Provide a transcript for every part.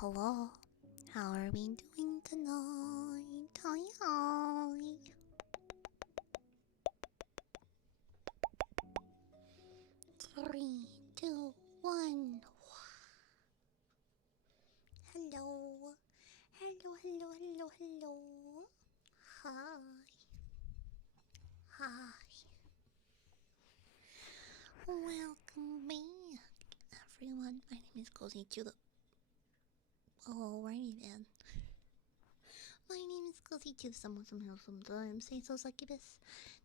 hello. How are we doing tonight? Hi, hi. 3, 2, 1. Hello. Hello, hello, hello, hello. Hi. Hi. Welcome back, everyone. My name is Cozy to the... Alrighty then. My name is Cozy to sometimes say so succubus.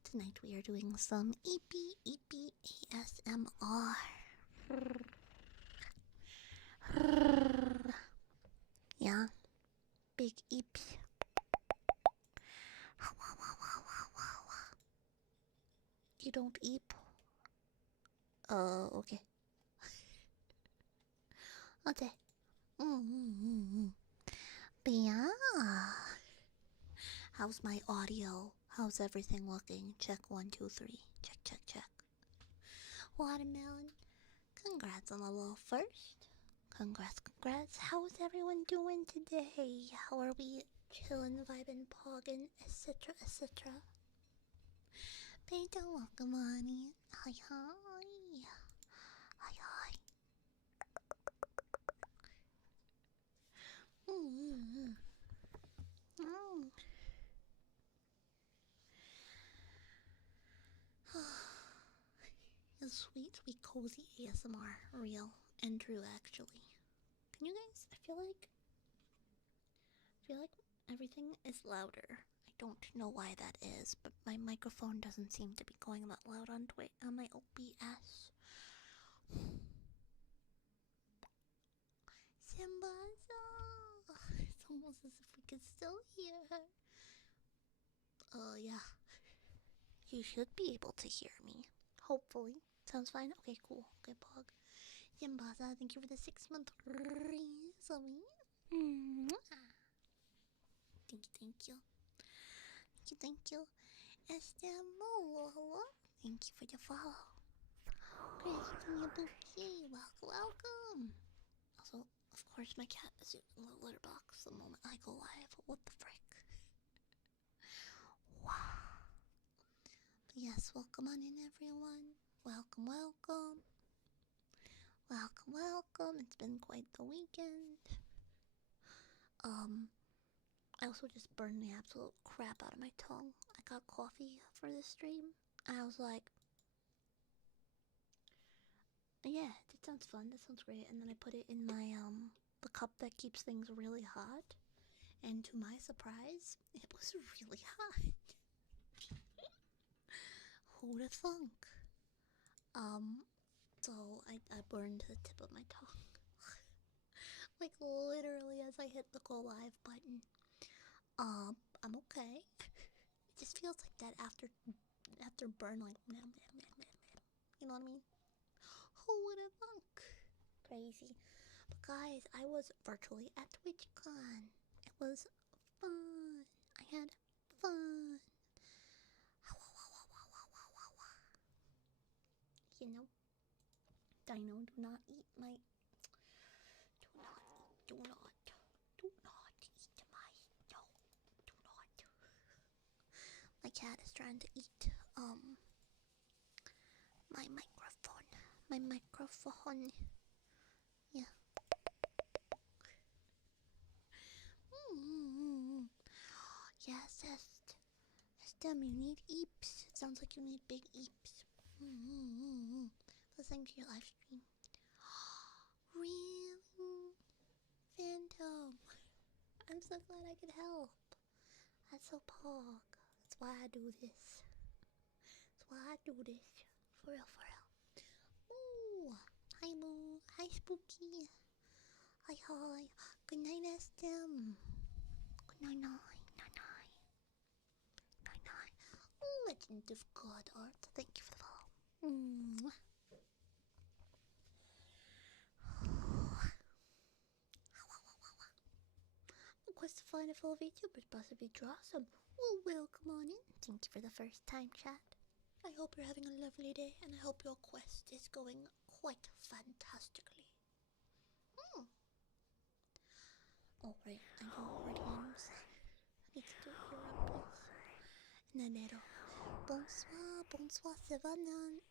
Tonight we are doing some EP ASMR. Yeah, big EP. You don't eep? Okay. Okay. But yeah. How's my audio? How's everything looking? Check 1, 2, 3. Check, check, check. Watermelon. Congrats on the law first. Congrats, congrats. How's everyone doing today? How are we chillin', vibin', poggin', etc., etc.? Peter, welcome on in. Hi, hi. Hi, hi. It's sweet, sweet, cozy ASMR. Real and true, actually. Can you guys? I feel like everything is louder. I don't know why that is, but my microphone doesn't seem to be going that loud on my OBS. Simbaza! It's almost as if we could still hear her. Yeah. You should be able to hear me. Hopefully. Sounds fine? Okay, cool. Okay, Pog. Simbaza, thank you for the 6-month raise on me. Thank you, thank you. Thank you, thank you. Estemo, hello? Thank you for the follow. Christina Bouquet, welcome. Also, of course, my cat is in the litter box the moment I go live. What the frick? Wow. But yes, welcome on in, everyone. Welcome, welcome. Welcome, welcome. It's been quite the weekend. I also just burned the absolute crap out of my tongue. I got coffee for this stream. I was like, yeah, that sounds fun. That sounds great. And then I put it in my, the cup that keeps things really hot. And to my surprise, it was really hot. Who'd have thunk? So I burned the tip of my tongue. Like literally as I hit the go live button. I'm okay. It just feels like that after burn, like, you know what I mean? Who would have thunk? Crazy. But guys, I was virtually at Twitchcon. It was fun. I had fun. You know, Dino, do not eat my... Do not eat my... No, do not. My cat is trying to eat, my microphone. My microphone. Yeah. Yes, yes. Stem, you need eeps. It sounds like you need big eeps. Listening to your live stream. Really? Phantom. I'm so glad I could help. That's so pog. That's why I do this. That's why I do this. For real, for real. Ooh. Hi, Moo. Hi, Spooky. Hi, hi. Good night, Stem. Good night, night. Night, night. Night, night. Legend of God Art. Thank you for the follow. Quest to find a full VTubers, possibly draw some. Well, welcome on in. Thank you for the first time, chat. I hope you're having a lovely day, and I hope your quest is going quite fantastically. Right, I know Ordians. I need to do it around Nanero. Bonsoir, bonsoir, ça va, nan,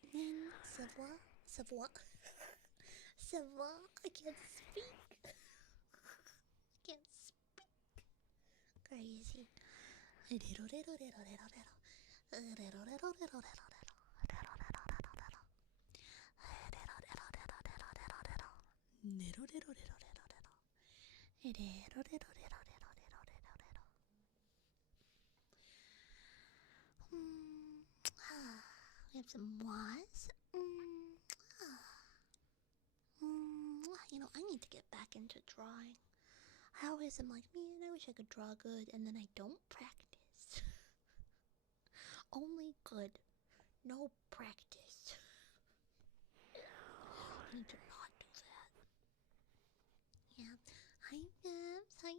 ça va, ça va. Ça va, I can't speak. I can't speak. Crazy. We have some was. You know, I need to get back into drawing. I always am like, man, I wish I could draw good, and then I don't practice. Only good, no practice. I need to not do that. Yeah. Hi, Babs. Hi.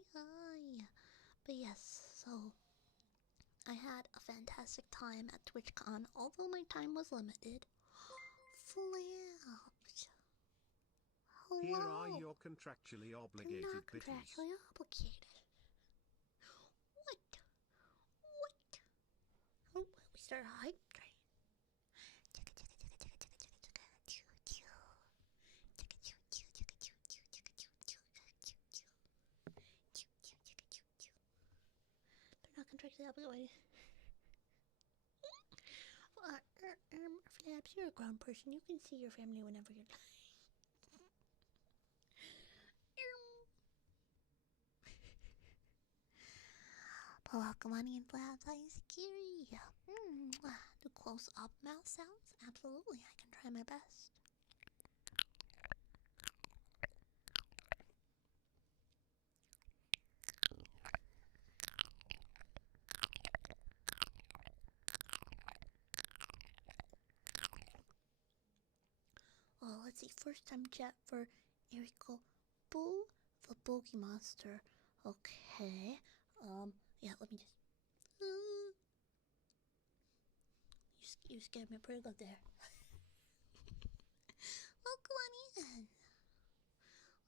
But yes, so I had a fantastic time at Twitchcon, although my time was limited. Flaps. Hello. Here are your contractually obligated They're not bitties. contractually obligated. What? Oh, we start a hype train. They're not contractually obligated. Flaps, you're a grown person. You can see your family whenever you'd like. Welcome on in, Flaps. How you scary? Do close-up mouth sounds? Absolutely, I can try my best. Well, let's see. First time chat for Eriko Boo, the Boogie Monster. Okay. Yeah, let me just. You scared me pretty good there. Welcome on in.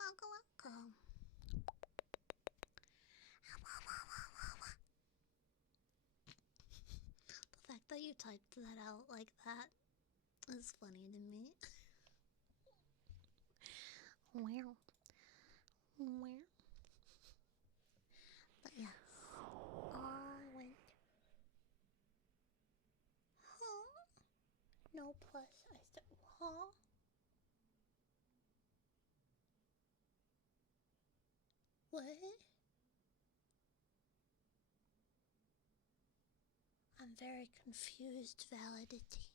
Welcome. The fact that you typed that out like that is funny to me. Wow. But yes, I went. Huh? No plus. I said, huh? What? I'm very confused, validity.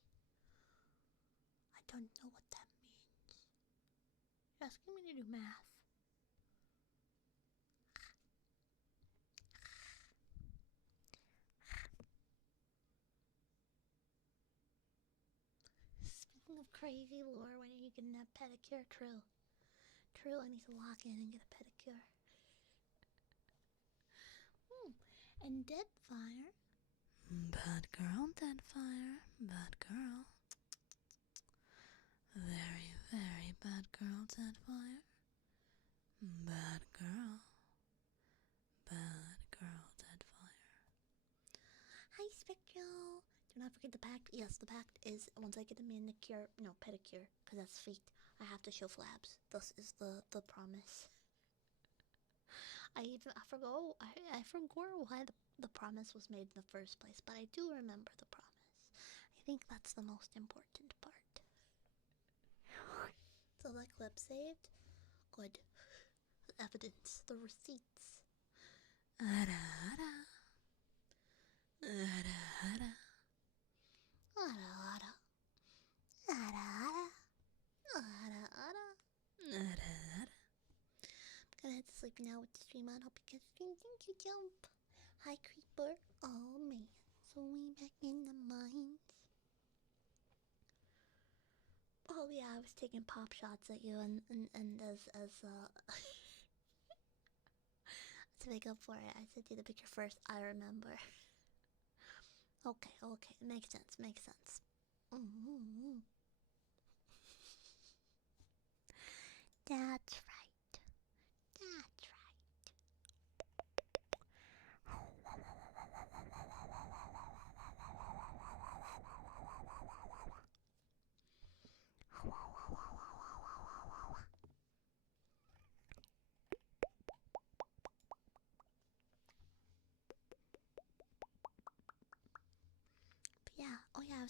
I don't know what that means. You're asking me to do math. Speaking of crazy lore, when are you getting that pedicure? True, I need to lock in and get a pedicure. And Deadfire. Bad girl, Deadfire. Bad girl. Very, very bad girl, Deadfire. Bad girl. Bad girl, Deadfire. Hi, Spectral. Do not forget the pact. Yes, the pact is once I get a manicure, no, pedicure, because that's feet, I have to show Flabs. This is the promise. I forgot why the promise was made in the first place, but I do remember the promise. I think that's the most important part. So that clip saved? Good. The evidence, the receipts. I'm gonna head to sleep now with the stream on. Hope you guys stream. Thank you, Jump. Hi, Creeper. Oh man, so we back in the mines. Oh yeah, I was taking pop shots at you, and as to make up for it, I sent you the picture first. I remember. Okay, makes sense. That's right.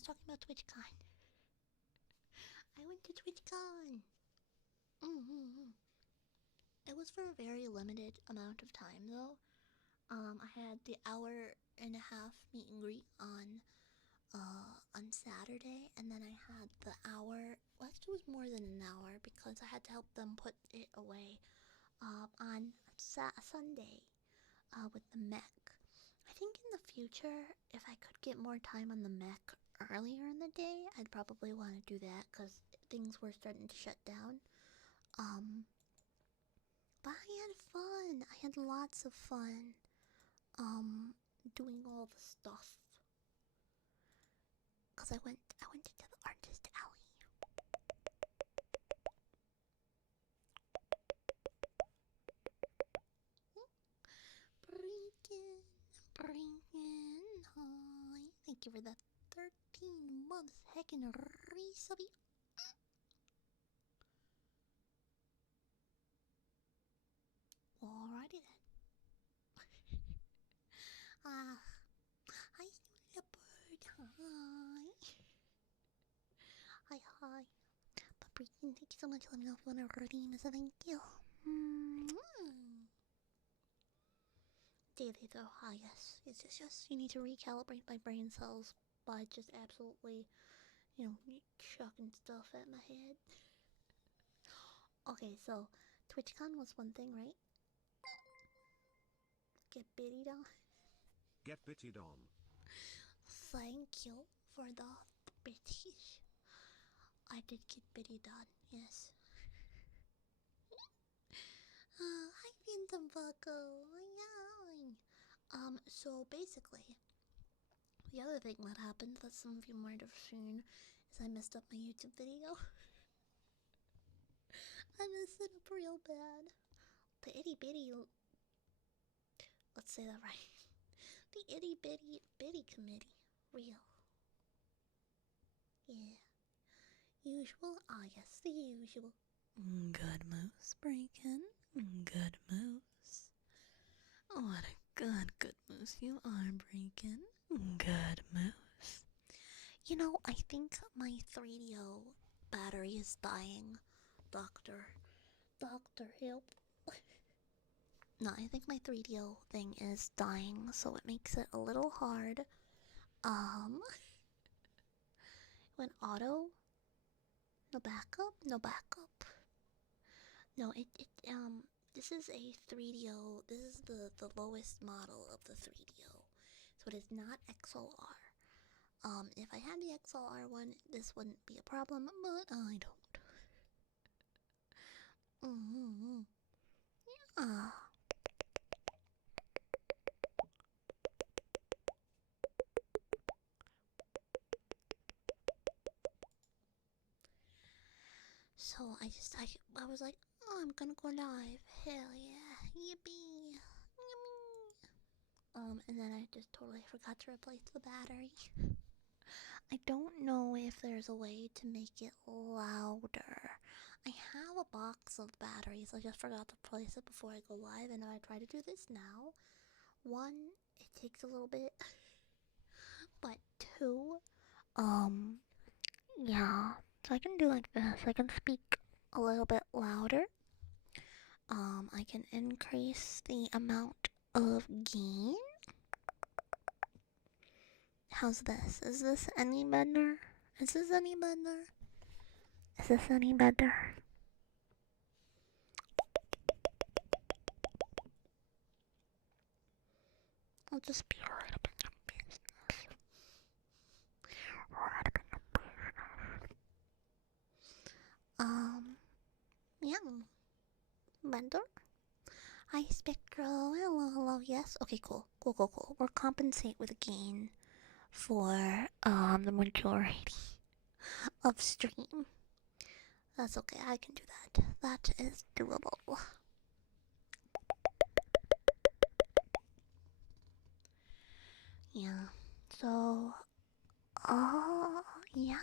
was talking about TwitchCon. I went to TwitchCon. It was for a very limited amount of time, though. I had the hour-and-a-half meet and greet on Saturday, and then I had the hour. Well, it was more than an hour because I had to help them put it away on Sunday with the mech. I think in the future, if I could get more time on the mech earlier in the day, I'd probably want to do that because things were starting to shut down. But I had fun. I had lots of fun. Doing all the stuff. Cause I went into the artist alley. Brinkin, hi. Thank you for the 13 months heckin' resubby. Alrighty then. Hi, leopard. Hi. But Brinkin, thank you so much. Let me know if you want to redeem, so thank you. Daily though, yes. It's just you need to recalibrate my brain cells by just absolutely, chucking stuff at my head. Okay, so TwitchCon was one thing, right? Get bittied on. Get bitted on. Thank you for the British. I did get bittied on, yes. Hi, Phantom Bucko. So basically, the other thing that happened that some of you might have seen is I messed up my YouTube video. I messed it up real bad. The itty bitty. Let's say that right. The itty bitty committee. Real. Yeah. Usual? Ah, yes, the usual. Good moose, Breakin'. Good moose. What a good moose you are, Breakin'. Good moose. I think my 3DO battery is dying. Doctor, help. No, I think my 3DO thing is dying, so it makes it a little hard. When auto? No backup? No, this is a 3DO. This is the lowest model of the 3DO. So it is not XLR. If I had the XLR one, this wouldn't be a problem, but I don't. Yeah. So I was like, oh, I'm gonna go live. Hell yeah, yippee. And then I just totally forgot to replace the battery. I don't know if there's a way to make it louder. I have a box of batteries. I just forgot to place it before I go live, and if I try to do this now, one, it takes a little bit, but two, yeah. So I can do like this. I can speak a little bit louder. I can increase the amount of gain. How's this? Is this any better? I'll just be right up in your business. Yeah. Better? Hi, Spectral. Hello, yes. Okay, cool. We'll compensate with a gain for, the majority of stream. That's okay, I can do that. That is doable. Yeah. So, yeah.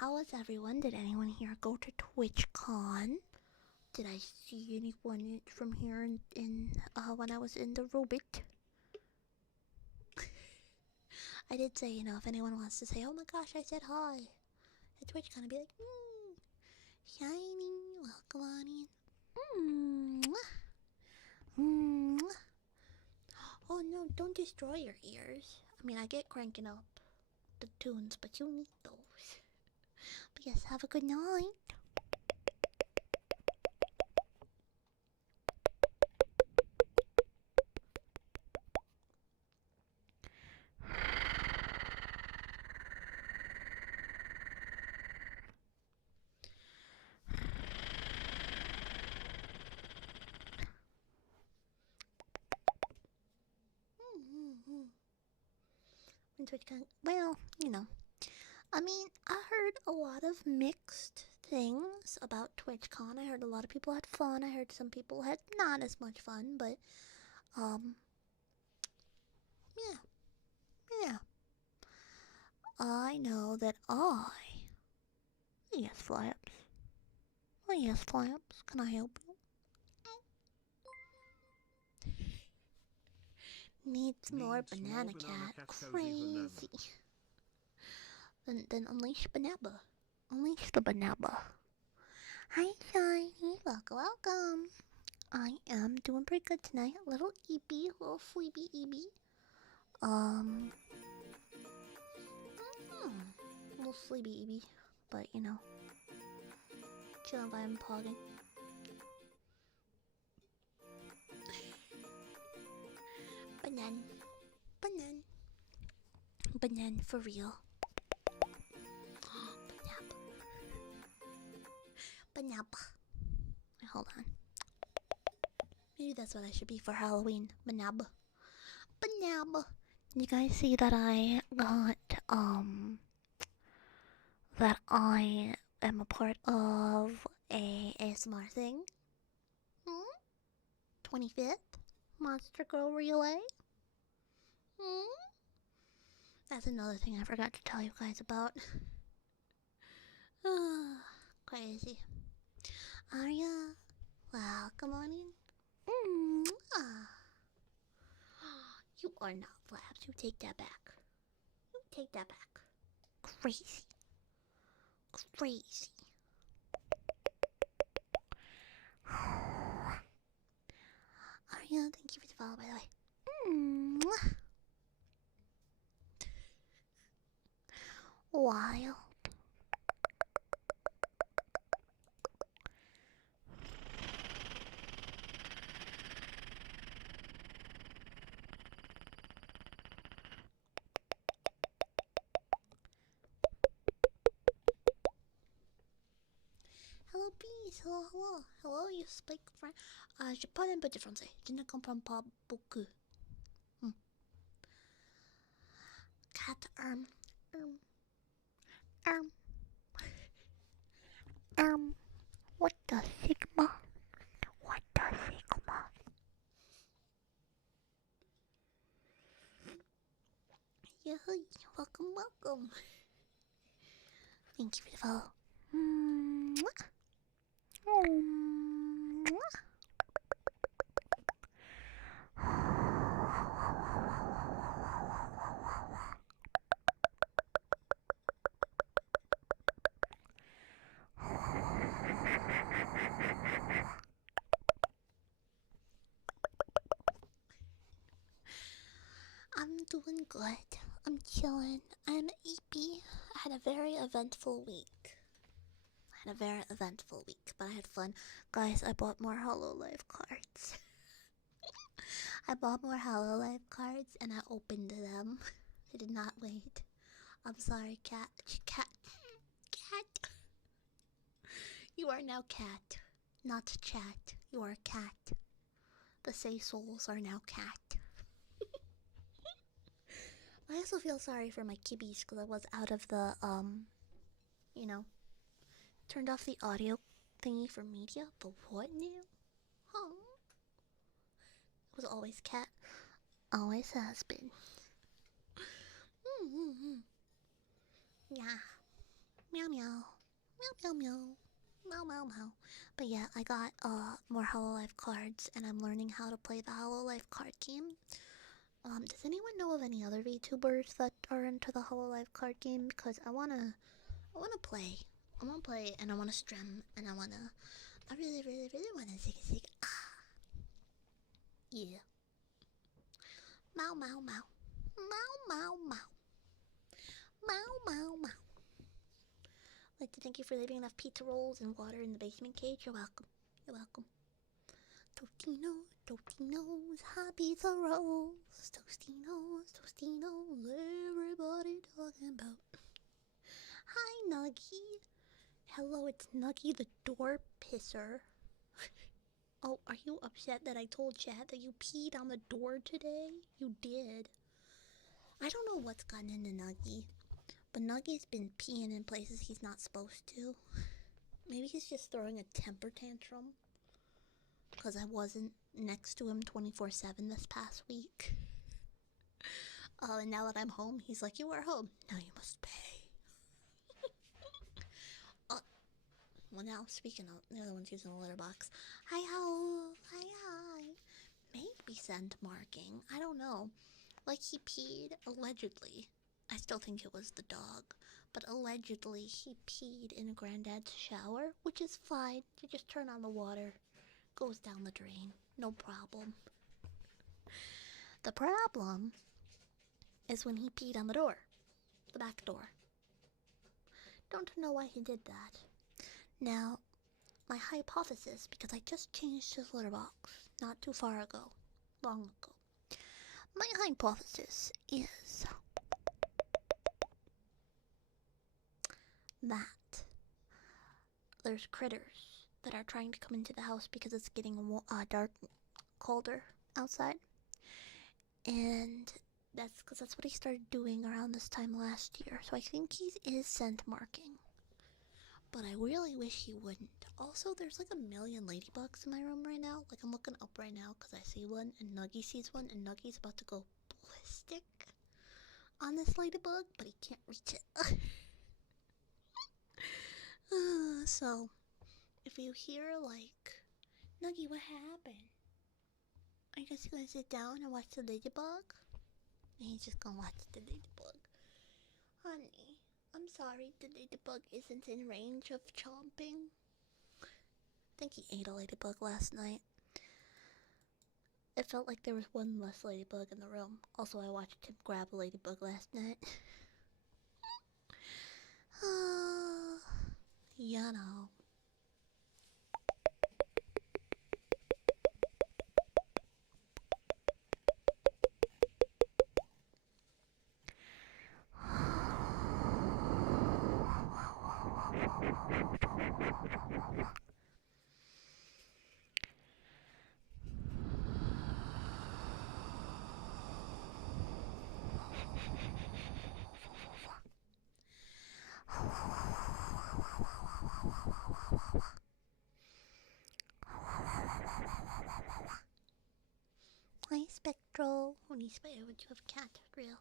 How is everyone? Did anyone here go to TwitchCon? Did I see anyone from here when I was in the robot? I did say, if anyone wants to say, oh my gosh, I said hi at Twitchcon, I'd be like, shiny, welcome on in. Oh no, don't destroy your ears. I mean, I get cranking up the tunes, but you need those. But yes, have a good night. Well, I mean, I heard a lot of mixed things about TwitchCon. I heard a lot of people had fun. I heard some people had not as much fun, but, yeah, yeah. I know that yes, Flaps. Oh, yes, Flaps. Can I help you? Needs more banana cat. Crazy. Then unleash Banaba. Unleash the Banaba. Hi, Shiny. Welcome. I am doing pretty good tonight. Little sleepy EB. Little sleepy EB. But, chilling by and pogging. Banan for real. Banab. Hold on. Maybe that's what I should be for Halloween. Banab. You guys see that I got, that I am a part of a ASMR thing? 25th Monster Girl Relay? That's another thing I forgot to tell you guys about. Crazy. Arya, welcome on in. You are not Flaps. You take that back. Crazy. Arya, thank you for the follow, by the way. Wild. Hello, bees. Hello, you spike friend. Je parle un peu de français. Je ne comprends pas beaucoup. Cat what the Sigma? Yeah, welcome. Thank you for the follow. I'm doing good. I'm chilling. I'm EP. I had a very eventful week. But I had fun. Guys, I bought more Hololive cards. And I opened them. I did not wait. I'm sorry, cat. You are now cat, not chat. You are cat. The Say Souls are now cat. I also feel sorry for my kibbies because I was out of the, turned off the audio thingy for media. The what now? It was always cat. Always has been. Yeah. Meow meow. Meow. But yeah, I got more Hololive cards and I'm learning how to play the Hololive card game. Does anyone know of any other VTubers that are into the Hololive card game? Because I wanna play. I wanna play and I wanna stream and I really, really, really wanna sig. Yeah. Mow, mow, mow. Mow, mow, mow. Mow, mow, mow. I'd like to thank you for leaving enough pizza rolls and water in the basement cage. You're welcome. You're welcome. Totino's, hot pizza rolls. Totino's, everybody talking about. Hi, Nuggy. Hello, it's Nuggy the door pisser. Oh, are you upset that I told Chad that you peed on the door today? You did. I don't know what's gotten into Nuggy, but Nuggy's been peeing in places he's not supposed to. Maybe he's just throwing a temper tantrum because I wasn't next to him 24/7 this past week. And now that I'm home, he's like, you are home. Now you must pay. Well, now, speaking of, the other one's using a litter box. Hi, how? Hi. Maybe scent marking. I don't know. Like, he peed, allegedly. I still think it was the dog. But allegedly, he peed in Granddad's shower, which is fine. You just turn on the water. Goes down the drain. No problem. The problem is when he peed on the door. The back door. Don't know why he did that. Now, my hypothesis, because I just changed his litter box not too far ago, long ago. My hypothesis is that there's critters that are trying to come into the house because it's getting dark, colder outside. And that's because that's what he started doing around this time last year. So I think he is scent marking. But I really wish he wouldn't. Also, there's like a million ladybugs in my room right now. Like, I'm looking up right now because I see one, and Nuggy sees one, and Nuggy's about to go ballistic on this ladybug, but he can't reach it. So, if you hear, like, Nuggy, what happened? Are you just gonna sit down and watch the ladybug? And he's just gonna watch the ladybug. Honey, I'm sorry the ladybug isn't in range of chomping. I think he ate a ladybug last night. It felt like there was one less ladybug in the room. Also, I watched him grab a ladybug last night. You know. Hi, Spectral. Holy spider, would you have a cat? Real.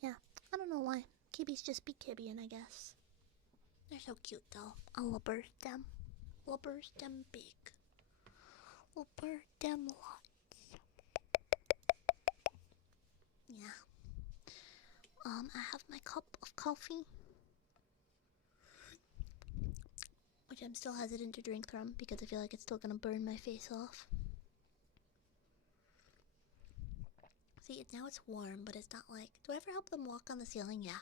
Yeah, I don't know why. Kibbies just be kibbing, I guess. They're so cute, though. I love them. Love them big. Love them lots. Yeah. I have my cup of coffee, which I'm still hesitant to drink from because I feel like it's still gonna burn my face off. See, now it's warm, but it's not like... Do I ever help them walk on the ceiling? Yeah.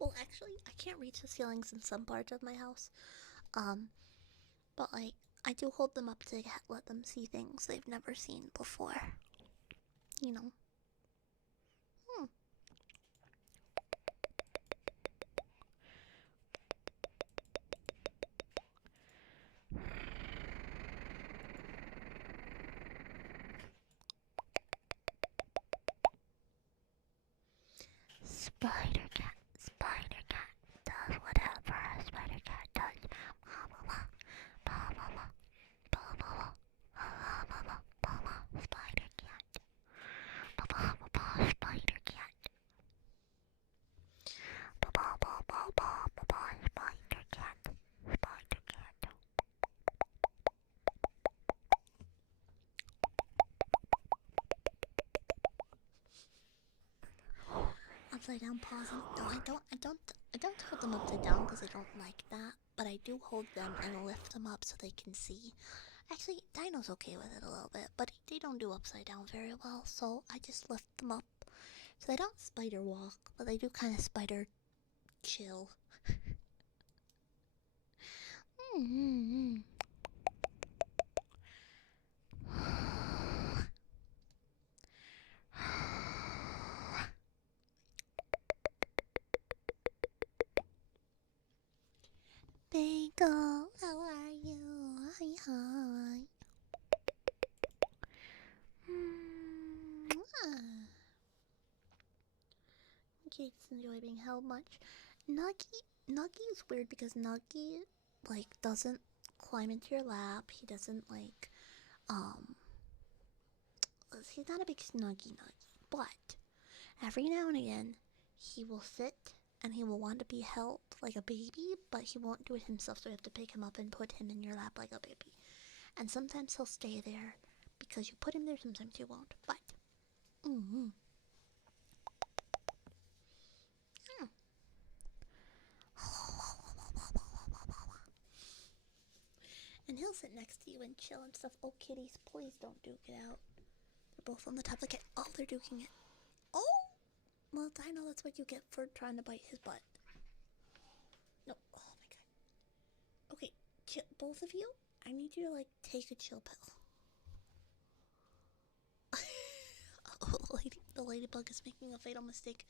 Well, actually, I can't reach the ceilings in some parts of my house. But, like, I do hold them up to let them see things they've never seen before. You know? Spider cat does whatever a spider cat does. Spider cat. upside down paws. No, I don't hold them upside down because I don't like that. But I do hold them and lift them up so they can see. Actually, Dino's okay with it a little bit, but they don't do upside down very well. So I just lift them up. So they don't spider walk, but they do kind of spider chill. Bagel, how are you? Hi, hi. Kids enjoy being held much. Nuggy is weird because Nuggy, like, doesn't climb into your lap. He doesn't, like, he's not a big Nuggy. But every now and again, he will sit and he will want to be held like a baby, but he won't do it himself, so you have to pick him up and put him in your lap like a baby. And sometimes he'll stay there because you put him there, sometimes he won't. But, and he'll sit next to you and chill and stuff. Oh, kitties, please don't duke it out. They're both on the top of the cat. Oh, they're duking it. Oh! Well, I know that's what you get for trying to bite his butt. No. Oh, my God. Okay, chill. Both of you, I need you to, like, take a chill pill. Oh, the ladybug is making a fatal mistake.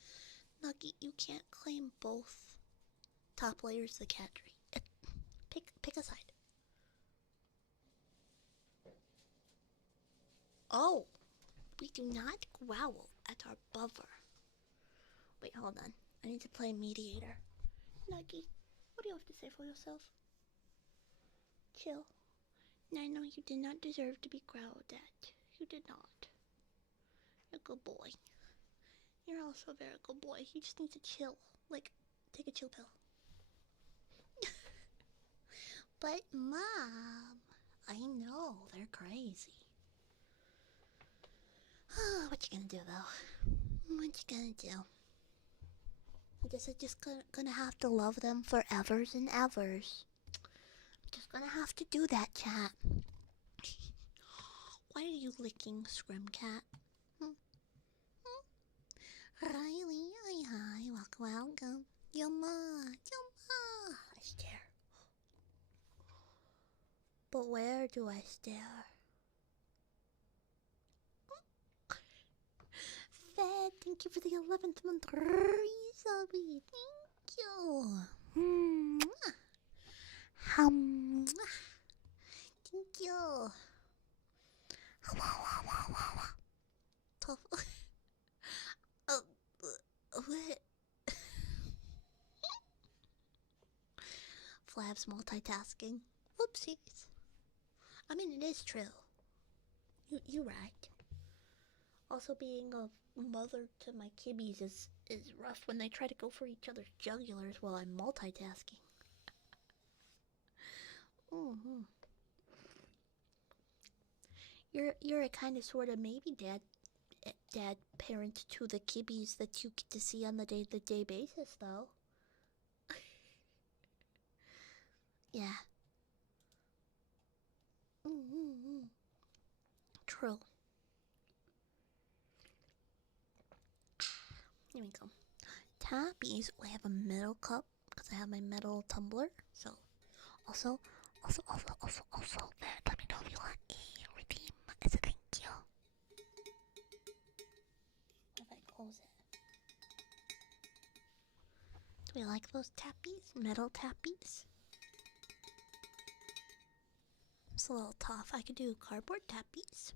Nuggy, you can't claim both top layers of the cat tree. Pick a side. Oh, we do not growl at our buffer. Wait, hold on. I need to play mediator. Nuggy, what do you have to say for yourself? Chill. Nino, you did not deserve to be growled at. You did not. You're a good boy. You're also a very good boy. You just need to chill. Like, take a chill pill. But, Mom, I know, they're crazy. What you gonna do, though? What you gonna do? I guess I'm just gonna have to love them for evers and evers. I'm just gonna have to do that, chat. Why are you licking Scrim Cat? Riley, hi, welcome. Yuma. I stare. But where do I stare? Fed, thank you for the 11th month resubby. Thank you. Thank you. Tough. What? Flab's multitasking. Whoopsies. I mean, it is true. You're right. Also, being a mother to my kibbies is rough when they try to go for each other's jugulars while I'm multitasking. You're a kind of sort of maybe dad parent to the kibbies that you get to see on the day-to-day basis, though. Yeah. True. Here we go. Tappies. I have a metal cup because I have my metal tumbler. So, also, let me know if you want a redeem as a thank you. If I close it. Do we like those tappies? Metal tappies? It's a little tough. I could do cardboard tappies.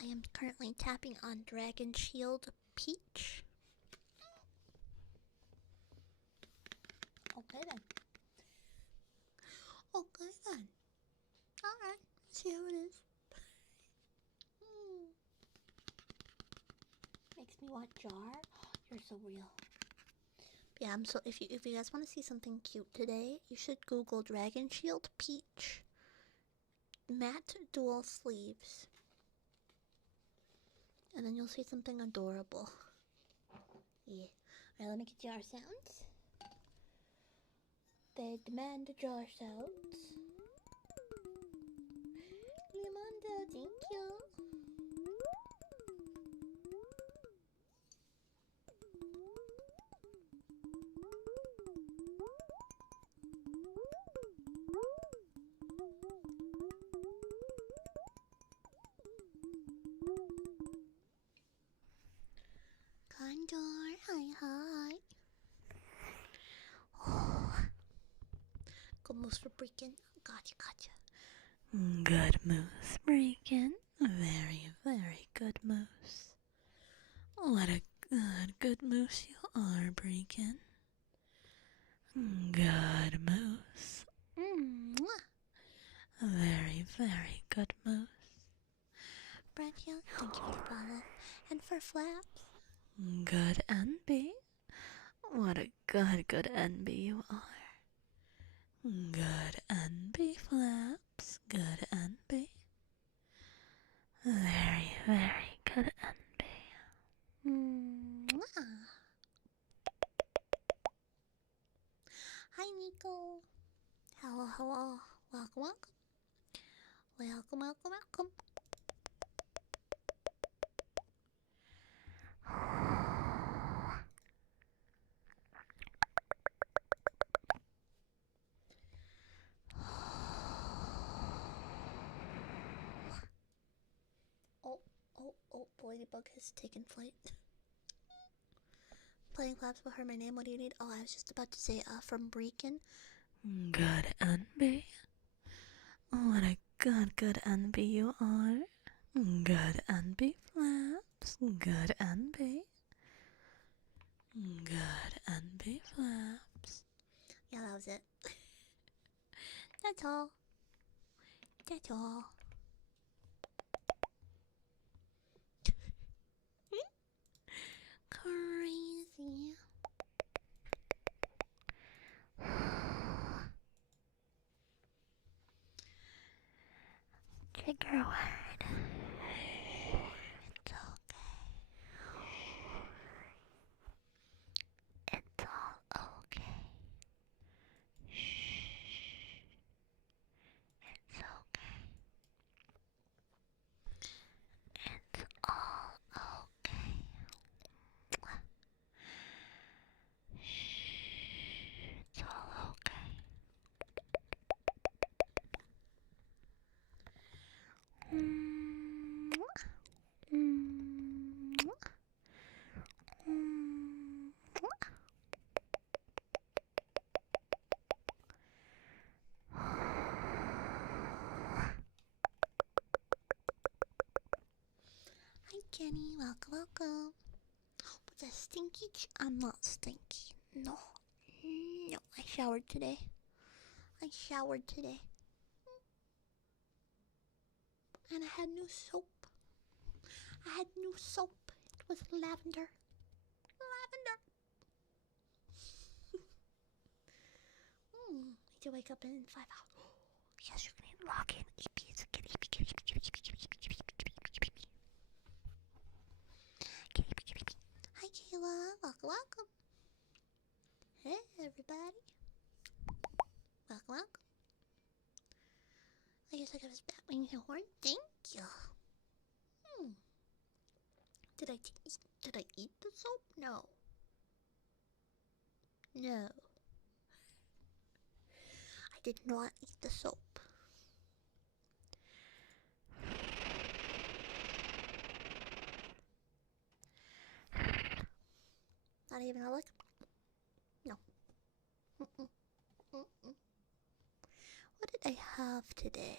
I am currently tapping on Dragon Shield Peach. Okay then. Alright, let's see how it is. Makes me want jar. You're so real. Yeah, so if you guys want to see something cute today, you should Google Dragon Shield Peach matte dual sleeves. And then you'll see something adorable. Yeah. Alright, let me get jar sounds. They demand jar sounds. Limanda, thank you. Condor, hi. Oh. Good moves for Breakin. Gotcha. Good moves, Breakin. Very, very good moves. What a good moves you are, Breakin. Good moves. Very, very good moves. Brachial, thank you for the follow. And for Flaps. Good NB. What a good NB you are. Good NB, Flaps. Good NB. Very, very good NB. Hi, Nico. Hello. Welcome. Oh, Boydybug has taken flight. Playing Flaps will heard my name. What do you need? Oh, I was just about to say, from Breakin. Good NB. What a good NB you are. Good NB, Flaps. Good NB. Good NB, Flaps. Yeah, that was it. That's all. Crazy. Trigger word. It's okay. It's all okay. Shh. It's okay. It's all okay. Shh. It's all okay. Hi Kenny, welcome. Was I stinky? I'm not stinky. No, I showered today. And I had new soap. It was lavender. Need to wake up in 5 hours. Yes, you can log in. Hi Kayla, welcome. Hey everybody. Welcome. I guess I got his Batwing horn. Thank you. Did I eat the soap? No. I did not eat the soap. Not even a lick? No. What did I have today?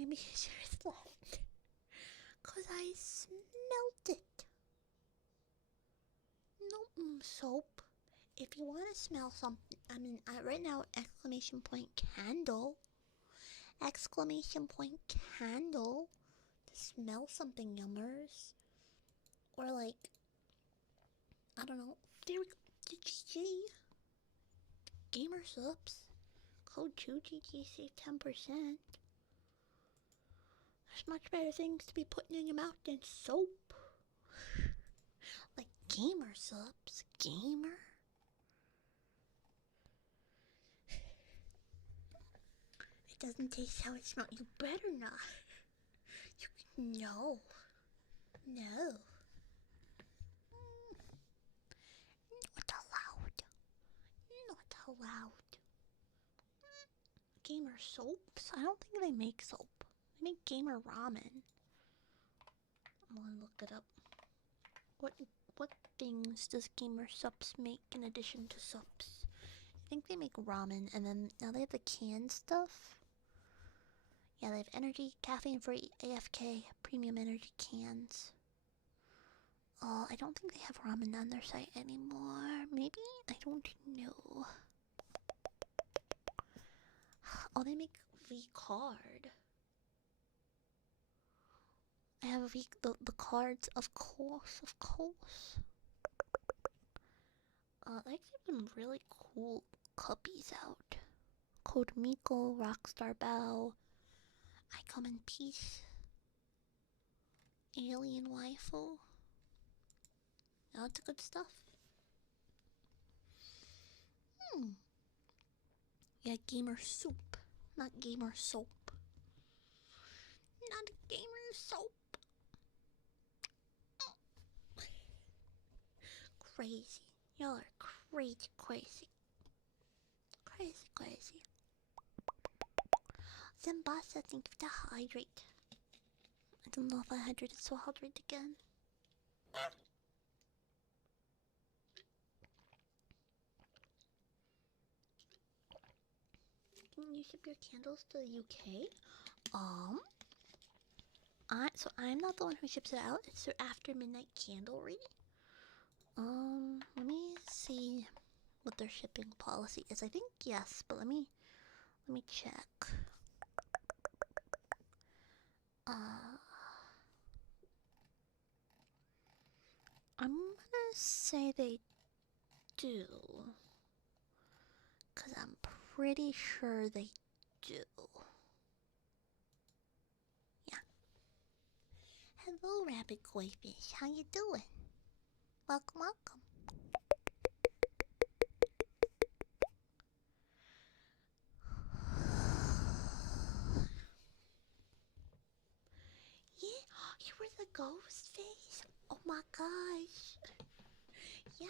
I'm sure it's left. Cause I smelt it. No soap. If you want to smell something, right now, exclamation point candle. exclamation point candle to smell something yummers. Or like, I don't know. There we go. GG. Gamer subs. Code 2GG save 10%. There's much better things to be putting in your mouth than soap. Like gamer subs. Gamer? It doesn't taste how it smells. You better not. No. No. Not allowed. Not allowed. Gamer soaps? I don't think they make soap. They make gamer ramen. I'm gonna look it up. What things does gamer subs make in addition to subs? I think they make ramen, and then now they have the canned stuff. Yeah, they have energy, caffeine-free, AFK, premium energy cans. Oh, I don't think they have ramen on their site anymore. Maybe? I don't know. Oh, they make V-card. I have the cards, of course. They actually have some really cool cuppies out. Code Miko, Rockstar Bow, I Come in Peace, Alien Waifu. Lots of good stuff. Yeah, gamer soup, not gamer soap. Not gamer soap. Crazy. Y'all are crazy. Crazy. Zambasa, thank you for the hydrate. I don't know if I hydrated, so I'll hydrate again. Can you ship your candles to the UK? I'm not the one who ships it out. It's their after midnight candlery. Let me see what their shipping policy is. I think yes, but let me check. I'm gonna say they do, cause I'm pretty sure they do. Yeah. Hello, rabbit koi fish. How you doing? Welcome. Yeah, you were the ghost face? Oh my gosh. Yeah,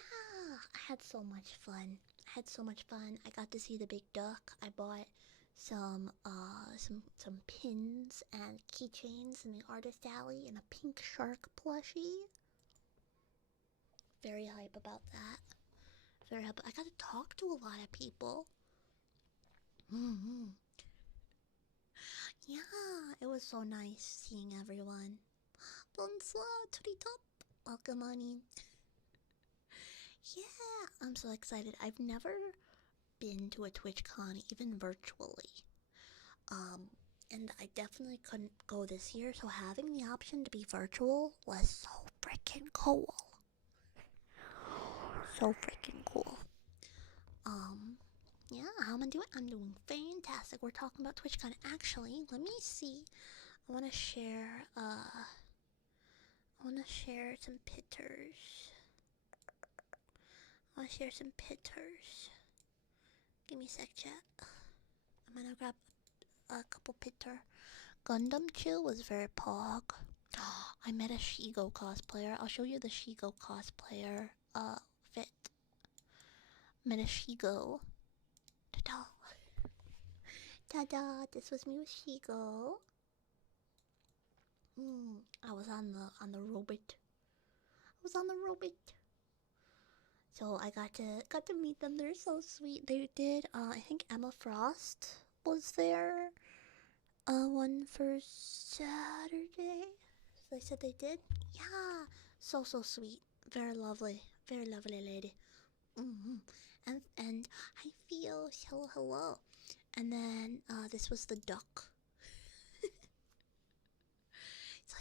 I had so much fun. I got to see the big duck. I bought some pins and keychains in the artist alley and a pink shark plushie. Very hype about that. Very hype. I got to talk to a lot of people. Yeah, it was so nice seeing everyone. Bonsoir to the top. Welcome on in. Yeah, I'm so excited. I've never been to a TwitchCon, even virtually. And I definitely couldn't go this year, so having the option to be virtual was so freaking cool. Yeah, how am I doing? I'm doing fantastic. We're talking about TwitchCon. Actually, let me see. I wanna share some pictures. Give me a sec, chat. I'm gonna grab a couple picture. Gundam Chill was very pog. I met a Shigo cosplayer. I'll show you the Shigo cosplayer fit. Met a Shigo. Ta-da. Ta-da. This was me with Shigo. I was on the robot. So I got to meet them. They're so sweet. They did I think Emma Frost was there one for Saturday. So they said they did. Yeah, so sweet. Very lovely lady. And I feel hello. And then this was the duck.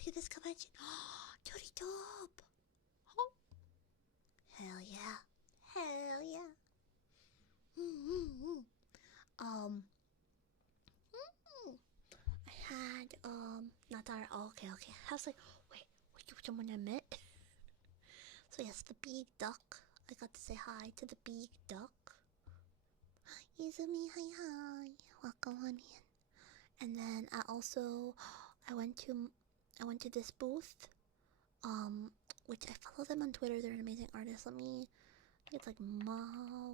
to this convention. Duty dope. Oh. Hell yeah. Hell yeah. I had, not that, oh, okay. I was like, wait, you someone I met? So yes, the big duck. I got to say hi to the big duck. Izumi, hi. Welcome on in. And then I went to this booth, which I follow them on Twitter. They're an amazing artist. I think it's like Mao.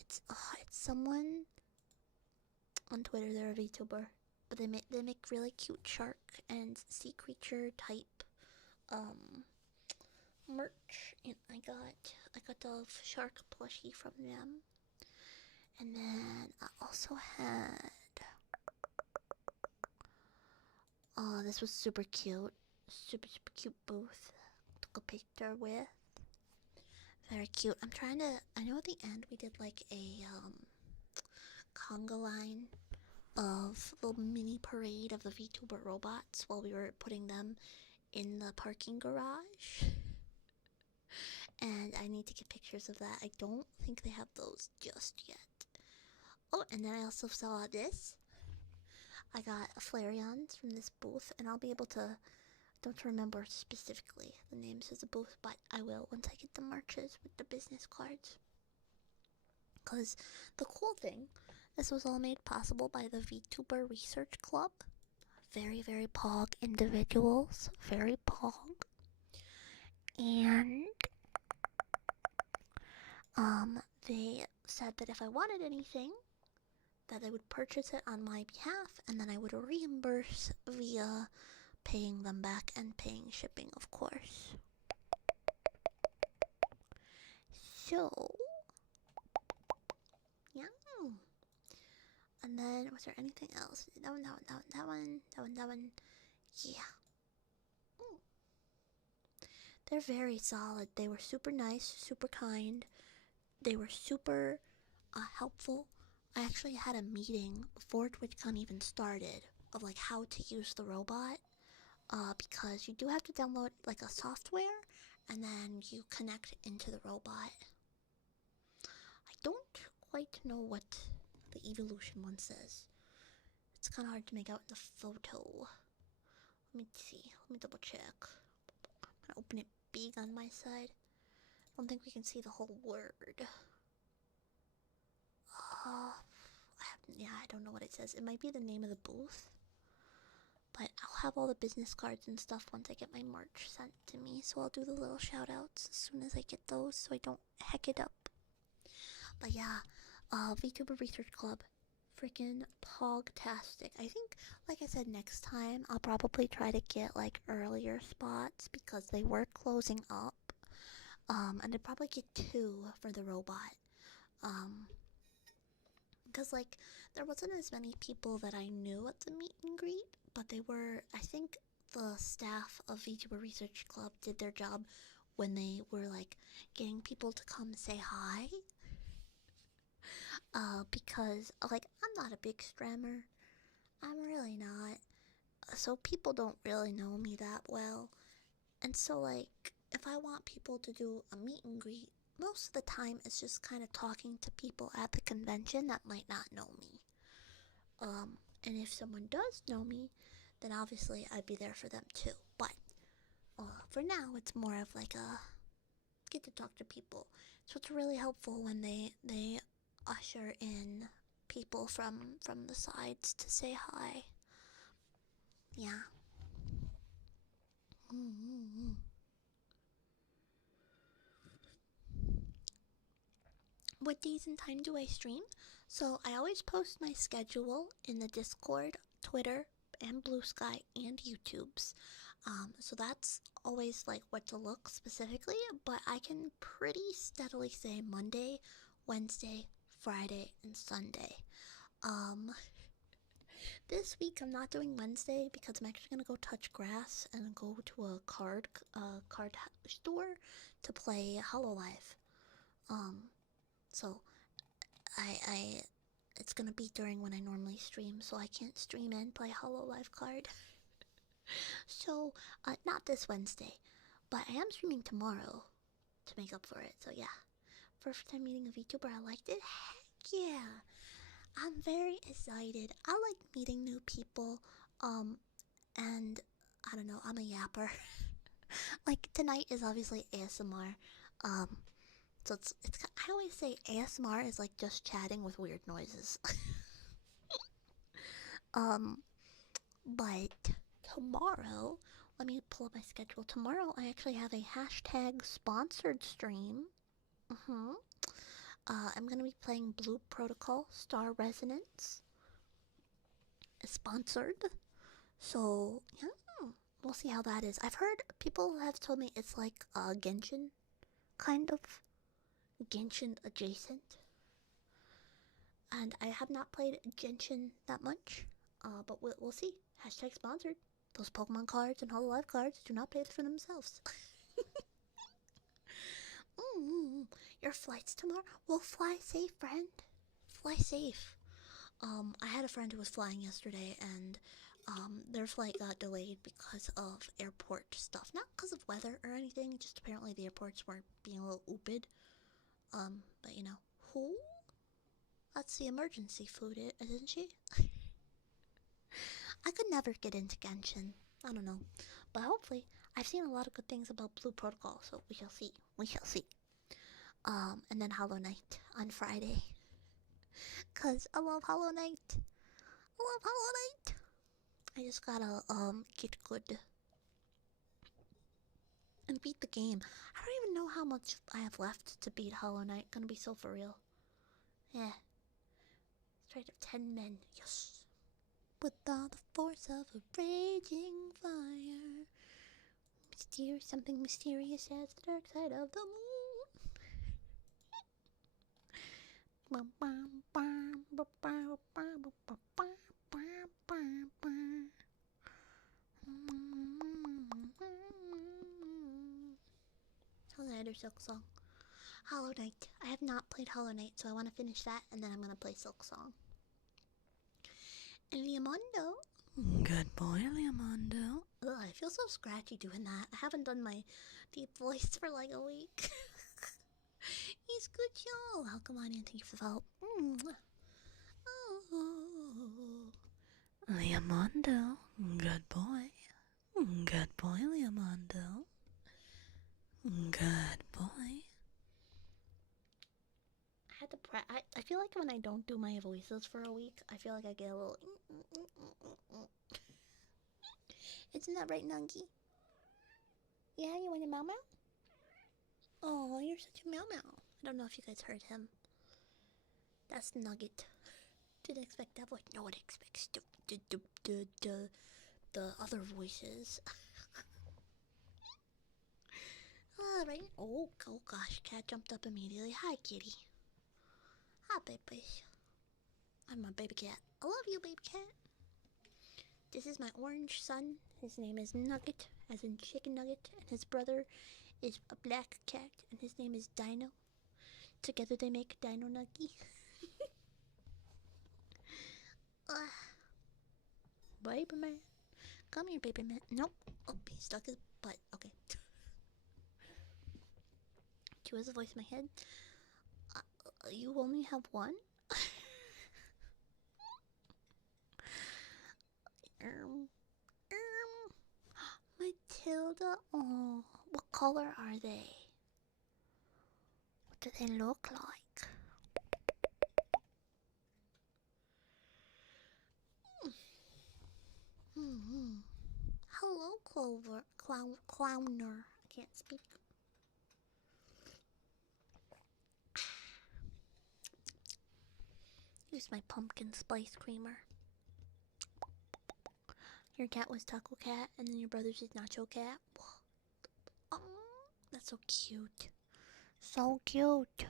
It's someone on Twitter. They're a VTuber, but they make really cute shark and sea creature type merch, and I got the shark plushie from them. And then I also had, oh, this was super cute, super cute booth. Took a picture with. Very cute. I know at the end we did like a conga line of the mini parade of the VTuber robots while we were putting them in the parking garage. And I need to get pictures of that. I don't think they have those just yet. Oh, and then I also saw this. I got Flareons from this booth, and I'll be able to, don't remember specifically the names of the booth, but I will once I get the merches with the business cards. Because the cool thing, this was all made possible by the VTuber Research Club. Very, very pog individuals. Very pog. And they said that if I wanted anything, that they would purchase it on my behalf, and then I would reimburse via paying them back and paying shipping, of course. So, yeah. And then, was there anything else? That one. Yeah. Ooh. They're very solid. They were super nice, super kind. They were super helpful. I actually had a meeting before Twitchcon even started of like how to use the robot. Because you do have to download like a software and then you connect into the robot. I don't quite know what the evolution one says. It's kind of hard to make out in the photo. Let me see. Let me double check. I'm gonna open it big on my side. I don't think we can see the whole word. I don't know what it says. It might be the name of the booth. But I'll have all the business cards and stuff once I get my merch sent to me. So I'll do the little shout outs as soon as I get those so I don't heck it up. But yeah, VTuber Research Club. Freaking pogtastic. I think, like I said, next time I'll probably try to get like earlier spots because they were closing up. And I'd probably get 2 for the robot. Because like there wasn't as many people that I knew at the meet and greet, but they were, I think the staff of VTuber Research Club did their job when they were like getting people to come say hi. Because like I'm not a big strammer. I'm really not. So people don't really know me that well. And so like if I want people to do a meet and greet, most of the time it's just kind of talking to people at the convention that might not know me. And if someone does know me, then obviously I'd be there for them too. But for now, it's more of like a get to talk to people. So it's really helpful when they usher in people from the sides to say hi. Yeah. What days and time do I stream? So I always post my schedule in the Discord, Twitter, and Blue Sky, and YouTube's. So that's always like what to look specifically, but I can pretty steadily say Monday, Wednesday, Friday, and Sunday. This week I'm not doing Wednesday because I'm actually gonna go touch grass and go to a card store to play Hololive. So I it's gonna be during when I normally stream, so I can't stream and play Hollow Live card. So, not this Wednesday, but I am streaming tomorrow to make up for it. So yeah, first time meeting a VTuber, I liked it. Heck yeah, I'm very excited. I like meeting new people. And I don't know, I'm a yapper. Like tonight is obviously ASMR. Um, so it's I always say ASMR is like just chatting with weird noises. um, but tomorrow, let me pull up my schedule. Tomorrow I actually have a hashtag sponsored stream. Mm-hmm. I'm gonna be playing Blue Protocol Star Resonance. Sponsored. So yeah, we'll see how that is. I've heard people have told me it's like Genshin, kind of Genshin adjacent. And I have not played Genshin that much, but we'll see. Hashtag sponsored. Those Pokemon cards and Hololive cards do not pay for themselves. Your flight's tomorrow? Well, fly safe, friend. Fly safe. I had a friend who was flying yesterday, and their flight got delayed because of airport stuff. Not because of weather or anything, just apparently the airports were being a little ooped. But you know, who? That's the emergency food, isn't she? I could never get into Genshin. I don't know. But hopefully, I've seen a lot of good things about Blue Protocol, so we shall see. We shall see. And then Hollow Knight on Friday. Cause I love Hollow Knight. I love Hollow Knight. I just gotta get good and beat the game. I don't even know how much I have left to beat Hollow Knight. Gonna be so for real. Yeah. Straight up 10 men. Yes. With all the force of a raging fire. Something mysterious as the dark side of the moon. How's that other Silk Song? Hollow Knight. I have not played Hollow Knight, so I want to finish that, and then I'm gonna play Silk Song. And Leomondo. Good boy, Leomondo. Ugh, I feel so scratchy doing that. I haven't done my deep voice for like a week. He's good, y'all. Welcome on in. Thank you for the help. Oh. Leomondo. Good boy. Good boy, Leomondo. Good boy. I had to I feel like when I don't do my voices for a week, I feel like I get a little. Isn't that right, Nunky? Yeah, you want a meow meow? Oh, you're such a meow meow. I don't know if you guys heard him. That's Nugget. Didn't expect that voice. No one expects the other voices. Alright. Oh gosh, cat jumped up immediately. Hi, kitty. Hi, baby. I'm my baby cat. I love you, baby cat. This is my orange son. His name is Nugget, as in chicken nugget, and his brother is a black cat, and his name is Dino. Together they make Dino Nuggy. Baby man. Come here, baby man. Nope. Oh, he stuck his butt. Okay. Do his voice in my head. You only have one? Matilda. Oh, what color are they? What do they look like? Hello, Clowner. I can't speak. Use my pumpkin spice creamer. Your cat was Taco Cat, and then your brother's is Nacho Cat. Oh, that's so cute. So cute.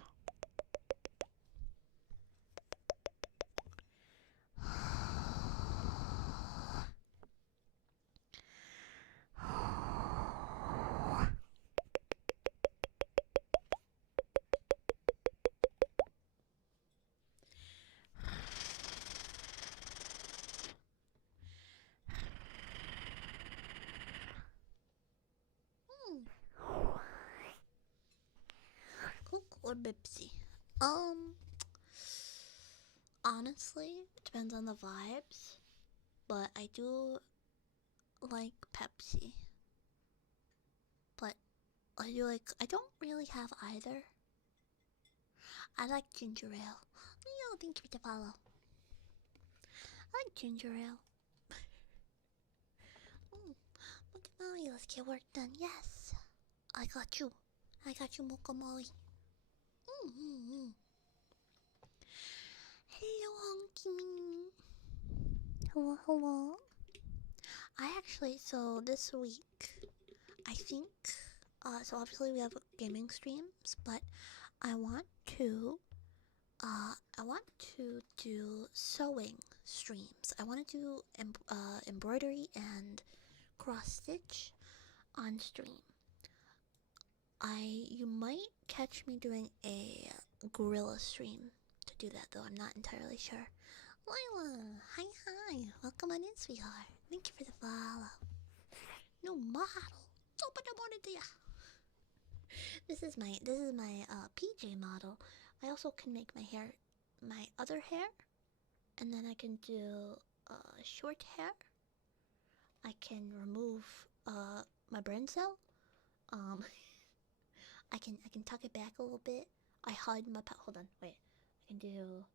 or Pepsi? Honestly, it depends on the vibes, but I do like Pepsi. But I don't really have either. I like ginger ale. Yo, thank you for the follow. I like ginger ale. Mocha Molly, let's get work done. Yes, I got you. I got you, Mocha Molly. Hello, Honky Mini. Hello, hello. So this week, I think, so obviously we have gaming streams, but I want to, do sewing streams. I want to do embroidery and cross stitch on stream. You might catch me doing a gorilla stream to do that, though I'm not entirely sure. Lila, hi, welcome on in, sweetheart. Thank you for the follow. No model. Open the morning to ya. This is my PJ model. I also can make my other hair, and then I can do short hair. I can remove my brain cell. I can tuck it back a little bit. I hide my hold on, wait. I can do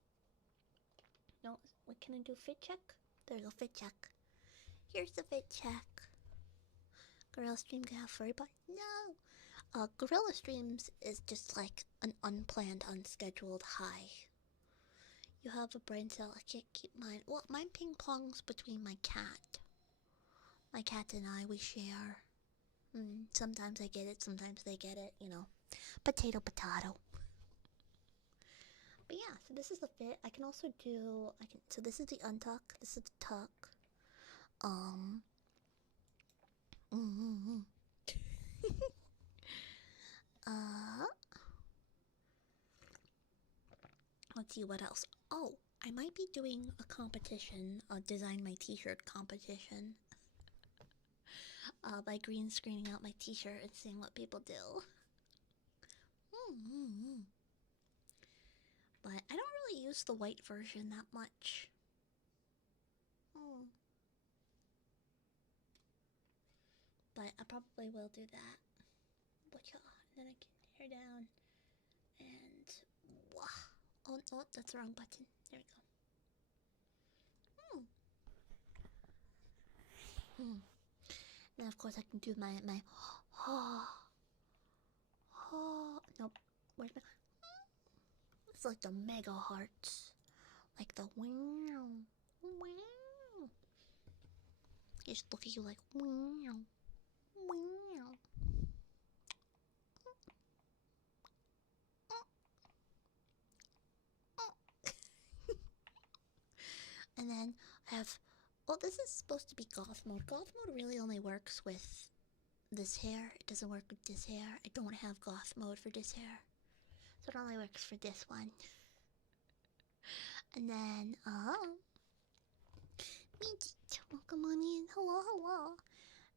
what can I do? Fit check? There we go, fit check. Here's the fit check. Gorilla Stream can have furry butt? No! Gorilla Streams is just like an unplanned, unscheduled high. You have a brain cell, I can't keep mine. Well, mine ping pongs between my cat. My cat and I, we share. Sometimes I get it, sometimes they get it, you know. Potato, potato. But yeah, so this is the fit. I can also do, so this is the untuck, this is the tuck. Let's see what else. Oh, I might be doing a competition, a design my t-shirt competition. By green screening out my t-shirt and seeing what people do. But I don't really use the white version that much. But I probably will do that. But yeah, and then I can hair down. And wow. Oh no, that's the wrong button. There we go. Then of course I can do my nope. Where's my it's like the mega hearts. Like the wow. Just look at you like wow. And then I have, well, this is supposed to be goth mode. Goth mode really only works with this hair. It doesn't work with this hair. I don't have goth mode for this hair. So it only works for this one. And then, welcome on in. Hello, hello.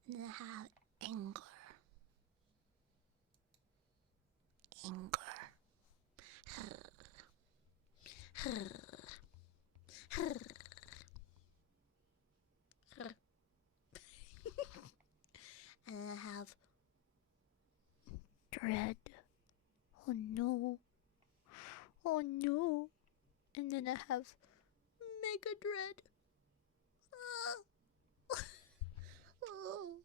And then I have anger. And then I have dread. Oh no. Oh no. And then I have mega dread. Oh.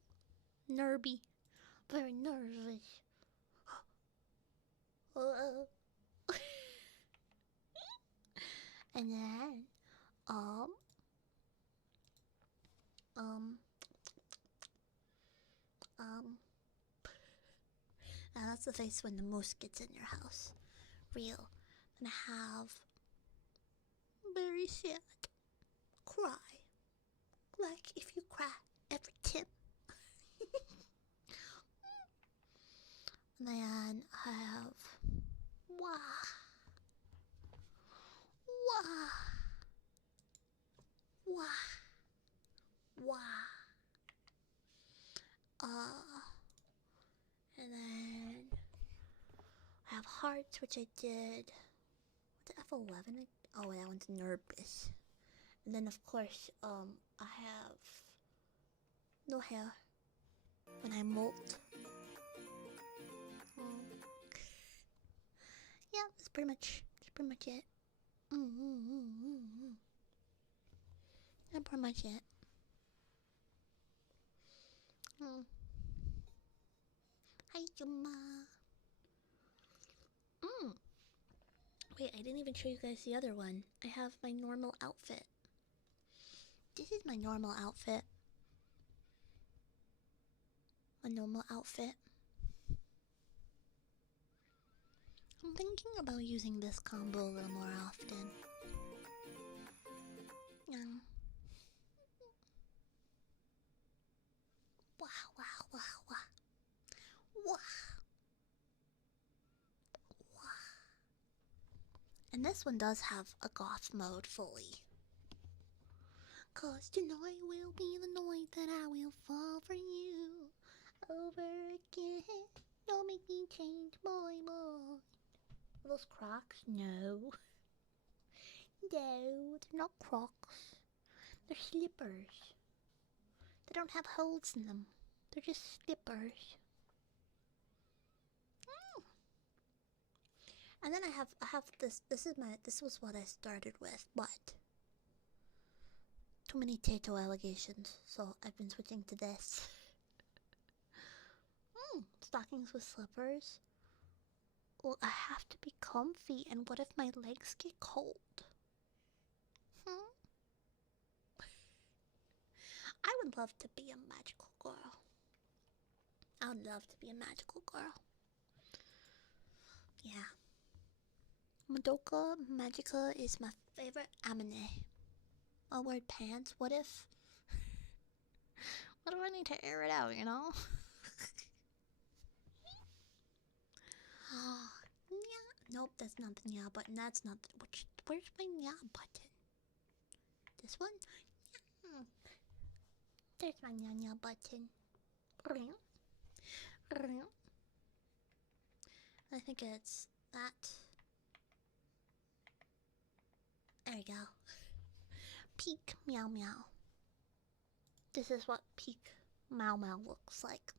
Nervy. Very nervous. And then, now that's the face when the moose gets in your house. Real. And I have very sad. Cry. Like if you cry every tip. And then I have wah. And then I have hearts, which I did. What's F11? Oh, that one's nervous. And then of course, I have no hair when I molt. Yeah, that's pretty much it. That's pretty much it. Hi, Juma. Wait, I didn't even show you guys the other one. I have my normal outfit. This is my normal outfit. A normal outfit. I'm thinking about using this combo a little more often. Yeah. Wow, wow, wow, wow. Wow. Wow. And this one does have a goth mode fully. 'Cause tonight will be the night that I will fall for you over again. Don't make me change my mind. Are those Crocs? No. No, they're not Crocs. They're slippers. They don't have holes in them. They're just slippers. And then I have this. This was what I started with, but too many Tato allegations, so I've been switching to this. Stockings with slippers. Well, I have to be comfy, and what if my legs get cold? I would love to be a magical girl. I would love to be a magical girl. Yeah. Madoka Magica is my favorite anime. I'll wear pants. What if I need to air it out, you know? Yeah. Nope, that's not the nya button. That's not the, where's my nya button? This one? Yeah. There's my nya button. I think it's that. There we go. Peak meow meow. This is what peak meow meow looks like.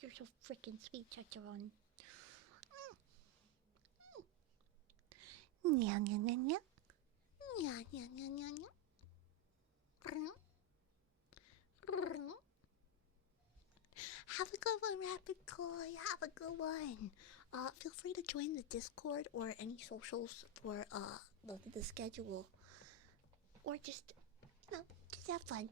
You're so freaking sweet, Chacharon. Nya nya nya nya. Nya nya nya nya nya. Have a good one, Rapid Koi. Have a good one. Feel free to join the Discord or any socials for the schedule, or just just have fun.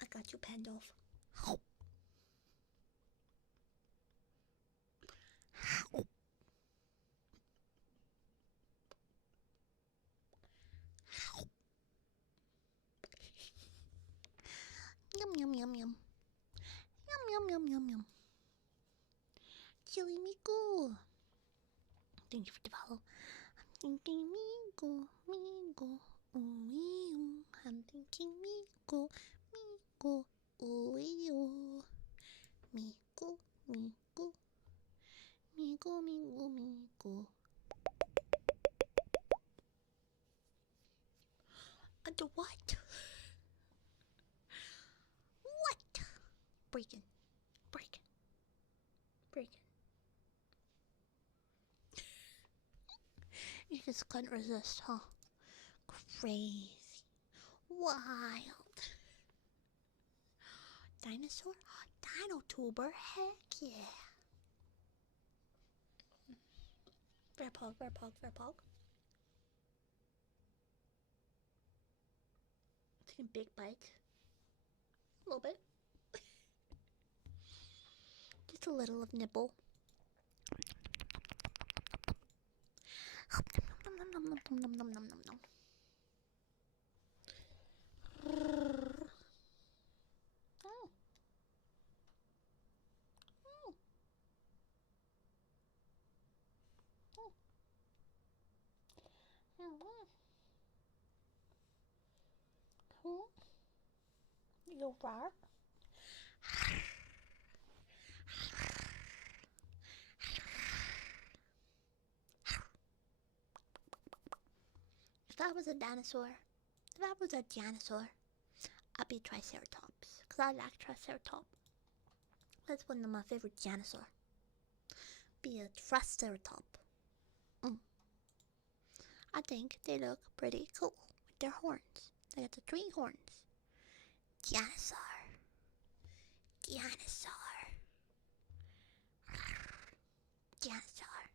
I got you, Pandolf. Yum yum yum yum. Yum yum yum yum yum. Chili Miku. Thank you for the follow. I'm thinking Miku, Miku, ooh, I'm thinking Miku, Miku, ooh, Miku, Miku, Miku, Miku, Miku. The what? What? Breaking. You just couldn't resist, huh? Crazy. Wild. Dinosaur? Dinotuber? Heck yeah. Verpog. Taking a big bite. A little bit. Just a little of nibble. You fart. If I was a dinosaur, I'd be Triceratops. Because I like Triceratops. That's one of my favorite dinosaurs. Be a Triceratops. I think they look pretty cool with their horns. They got the 3 horns. Dinosaur. Dinosaur. Dinosaur.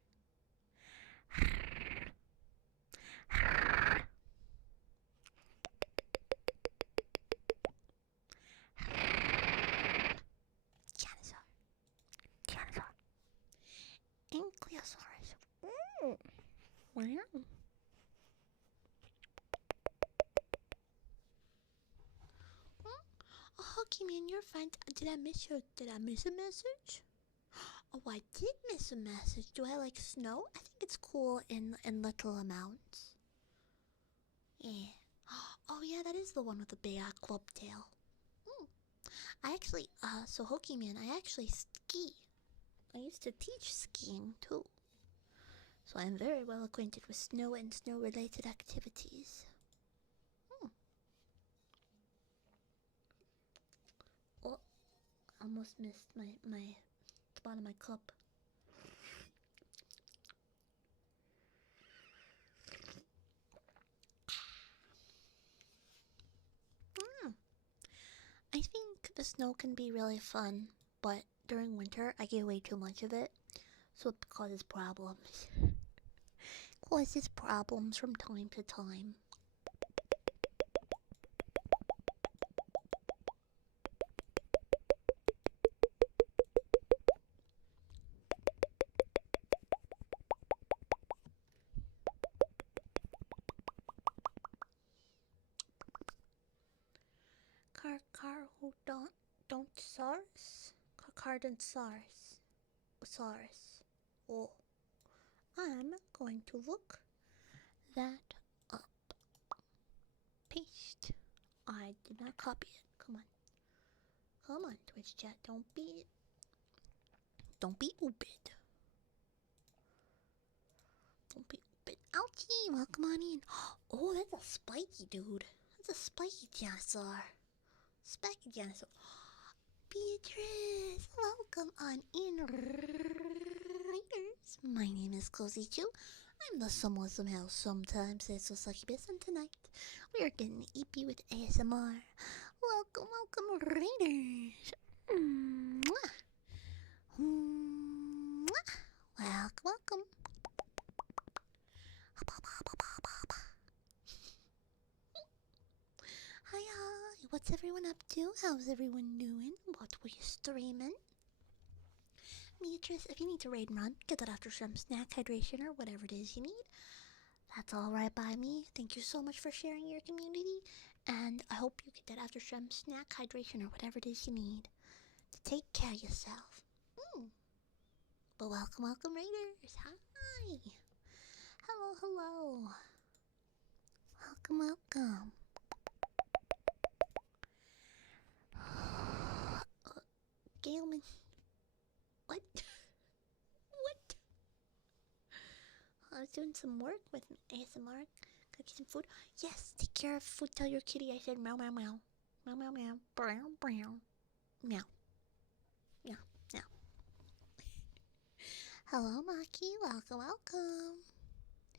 Dinosaur. Dinosaur. Ankylosaurus. Wow. Oh, Hokey Man, you're fine. Did I miss a message? Oh, I did miss a message. Do I like snow? I think it's cool in little amounts. Yeah. Oh yeah, that is the one with the big club tail. I actually, so Hokey Man, I actually ski. I used to teach skiing too. So I'm very well acquainted with snow and snow-related activities. Oh, almost missed the bottom of my cup. I think the snow can be really fun, but during winter I get way too much of it, so it causes problems. Causes problems from time to time. Don't SARS? Cardon SARS. SARS. Oh. I'm going to look that up. Paste. I did not copy it. Come on. Come on, Twitch chat. Don't be stupid. Don't be stupid. Ouchie! Welcome on in. Oh, that's a spiky dude. That's a spiky dinosaur. Spiky dinosaur. Beatrice, welcome on in, Raiders. My name is Cozy Chew. I'm the somehow sometimes say so succubus, and tonight we are getting EP with ASMR. Welcome, Raiders. Mwah. Mwah. Welcome. Hi, what's everyone up to? How's everyone doing? What were you streaming? Beatrice, if you need to raid and run, get that after some snack, hydration, or whatever it is you need. That's all right by me. Thank you so much for sharing your community, and I hope you get that after some snack, hydration, or whatever it is you need to take care of yourself. But welcome, Raiders. Hi. Hello. Welcome. Galen. What? What? I was doing some work with ASMR. Cook you some food. Yes, take care of food. Tell your kitty I said meow. Meow. Brown. Meow. Hello, Maki. Welcome.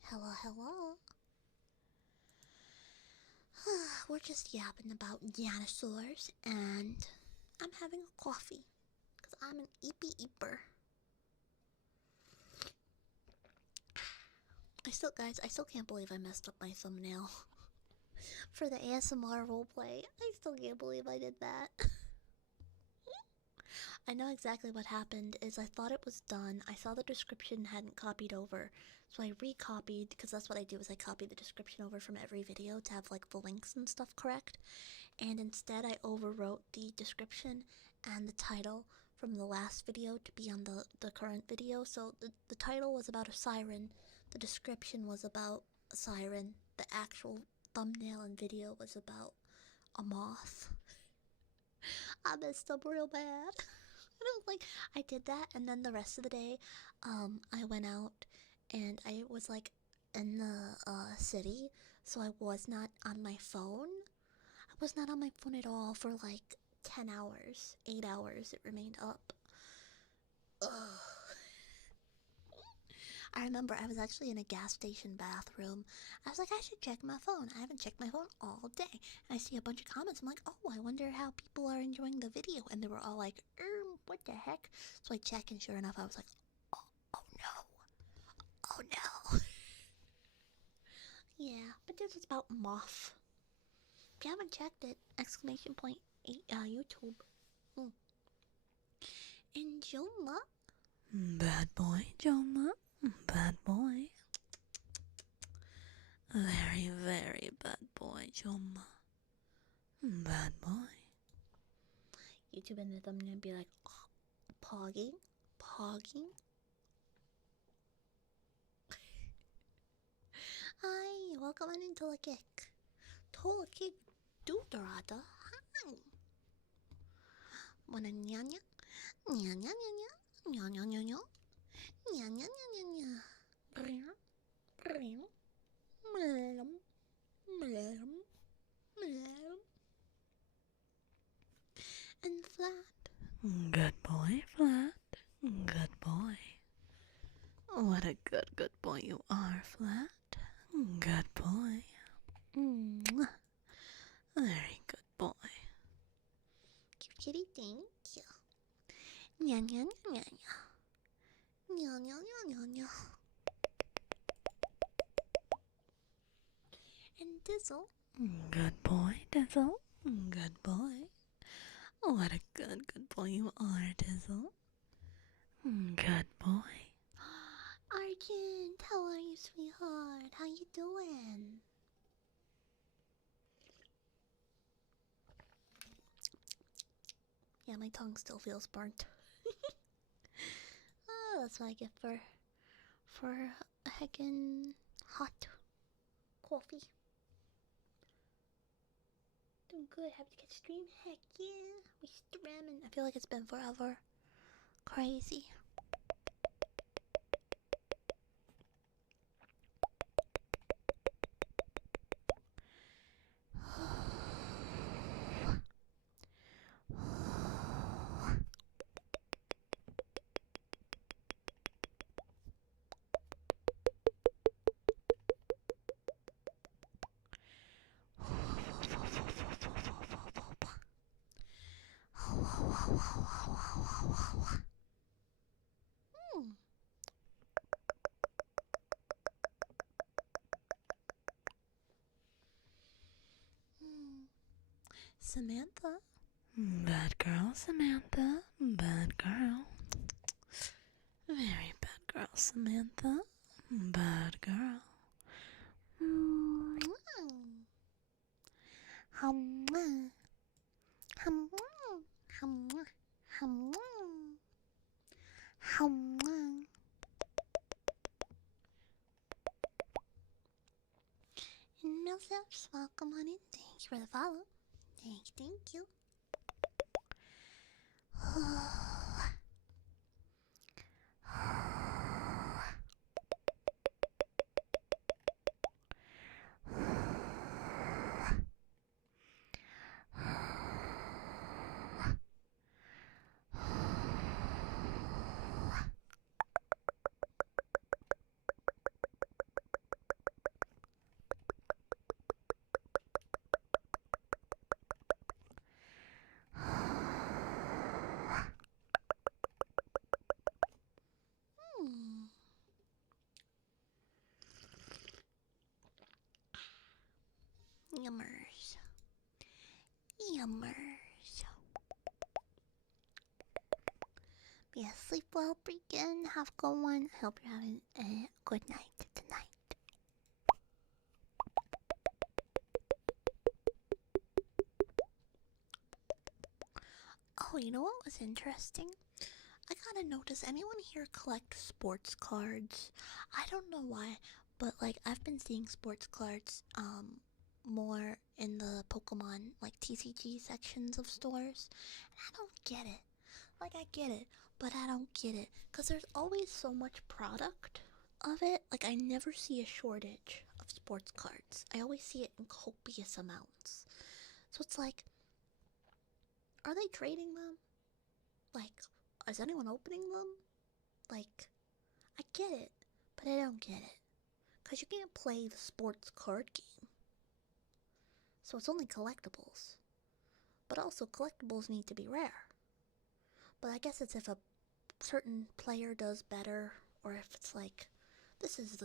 Hello. We're just yapping about dinosaurs, and I'm having a coffee because I'm an eeper. I still can't believe I messed up my thumbnail for the ASMR roleplay. I still can't believe I did that. I know exactly what happened is I thought it was done. I saw the description hadn't copied over. So I recopied, because that's what I do is I copy the description over from every video to have like the links and stuff correct. And instead I overwrote the description and the title from the last video to be on the current video. So the title was about a siren, the description was about a siren, the actual thumbnail and video was about a moth. I messed up real bad. And I was like, I did that, and then the rest of the day, I went out, and I was like in the city, so I was not on my phone. I was not on my phone at all for like 10 hours, 8 hours. It remained up. Ugh. I remember I was actually in a gas station bathroom. I was like, I should check my phone. I haven't checked my phone all day. And I see a bunch of comments. I'm like, oh, I wonder how people are enjoying the video. And they were all like, what the heck? So I check, and sure enough, I was like, oh no. Oh no. Yeah, but this is about moth. If you haven't checked it, exclamation point, YouTube. And Joma. Bad boy, Joma. Bad boy. Very, very bad boy, Joma. Bad boy. YouTube in the thumbnail be like, pogging. Hi, welcome on into the kick. Tolkien Duderada. Hi. Wanna nyanya? Nyanya nyanya. Nyanya nyanya. Nyanya nyanya nyanya. Brim. Brim. Mlem. Mlem. Mlem. And flat. Good boy, Flat. Good boy. What a good boy you are, Flat. Good boy. Mwah. Very good boy. Cute kitty, thank you. Nyanya nyanya nyanya. Nyanya nyanya nyanya. And Dizzle. Good boy, Dizzle. Good boy. What a good boy you are, Dizzle. Good boy. Argent, how are you, sweetheart? How you doing? Yeah, my tongue still feels burnt. Oh, that's what I get for a heckin' hot coffee. Doing good. Have to get stream. Heck yeah, we streaming. I feel like it's been forever. Crazy. Samantha. Bad girl, Samantha. Bad girl. Very bad girl, Samantha. Bad girl. Humma. Humma. Humma. Humma. Humma. And Millsaps, welcome on in. Thank you for the follow. Thank you. Yummers. Yummers. Yeah, sleep well, Breakin. Have a good one. I hope you're having a good night tonight. Oh, you know what was interesting? I gotta know, does anyone here collect sports cards? I don't know why, but like I've been seeing sports cards more in the Pokemon like TCG sections of stores. And I don't get it. Like I get it, but I don't get it. Cause there's always so much product of it. Like I never see a shortage of sports cards. I always see it in copious amounts. So it's like, are they trading them? Like, is anyone opening them? Like, I get it, but I don't get it. Because you can't play the sports card game. So it's only collectibles. But also, collectibles need to be rare. But I guess it's if a certain player does better, or if it's like, this is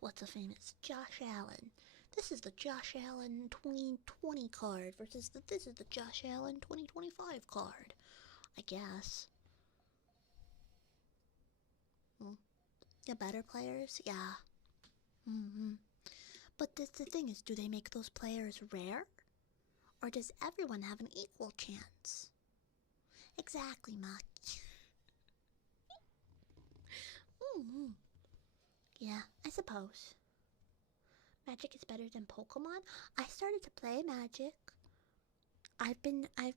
what's a famous Josh Allen. This is the Josh Allen 2020 card versus this is the Josh Allen 2025 card. I guess. The better players, yeah. But the thing is, do they make those players rare? Or does everyone have an equal chance? Exactly, Maki. Yeah, I suppose. Magic is better than Pokemon. I started to play Magic. I've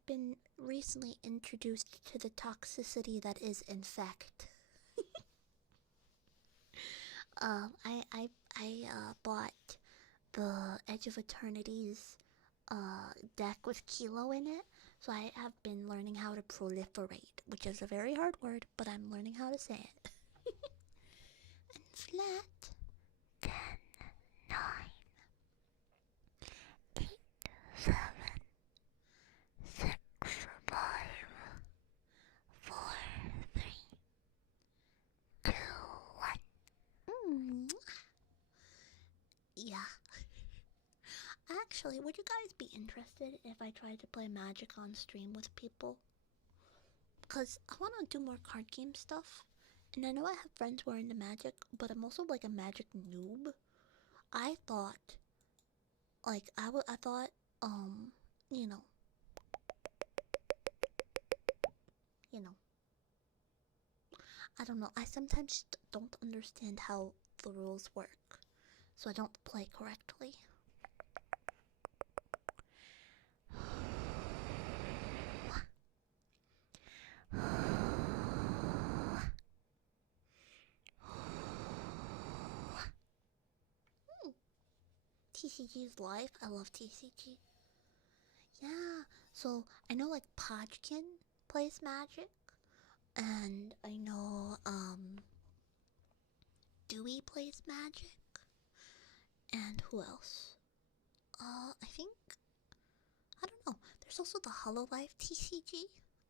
been recently introduced to the toxicity that is Infect. I bought the Edge of Eternity's deck with Kilo in it, so I have been learning how to proliferate, which is a very hard word, but I'm learning how to say it. And flat. 10, 9, 8, 7, 6, 5, 4, 3, 2, 1. Yeah. Actually, would you guys be interested if I tried to play Magic on stream with people? Because I want to do more card game stuff. And I know I have friends who are into Magic, but I'm also like a Magic noob. I thought, I thought, you know, you know, I don't know. I sometimes don't understand how the rules work, so I don't play correctly. TCG's life. I love TCG. Yeah, so I know like Podkin plays Magic, and I know Dewey plays Magic, and who else? I think I don't know. There's also the Hololive TCG.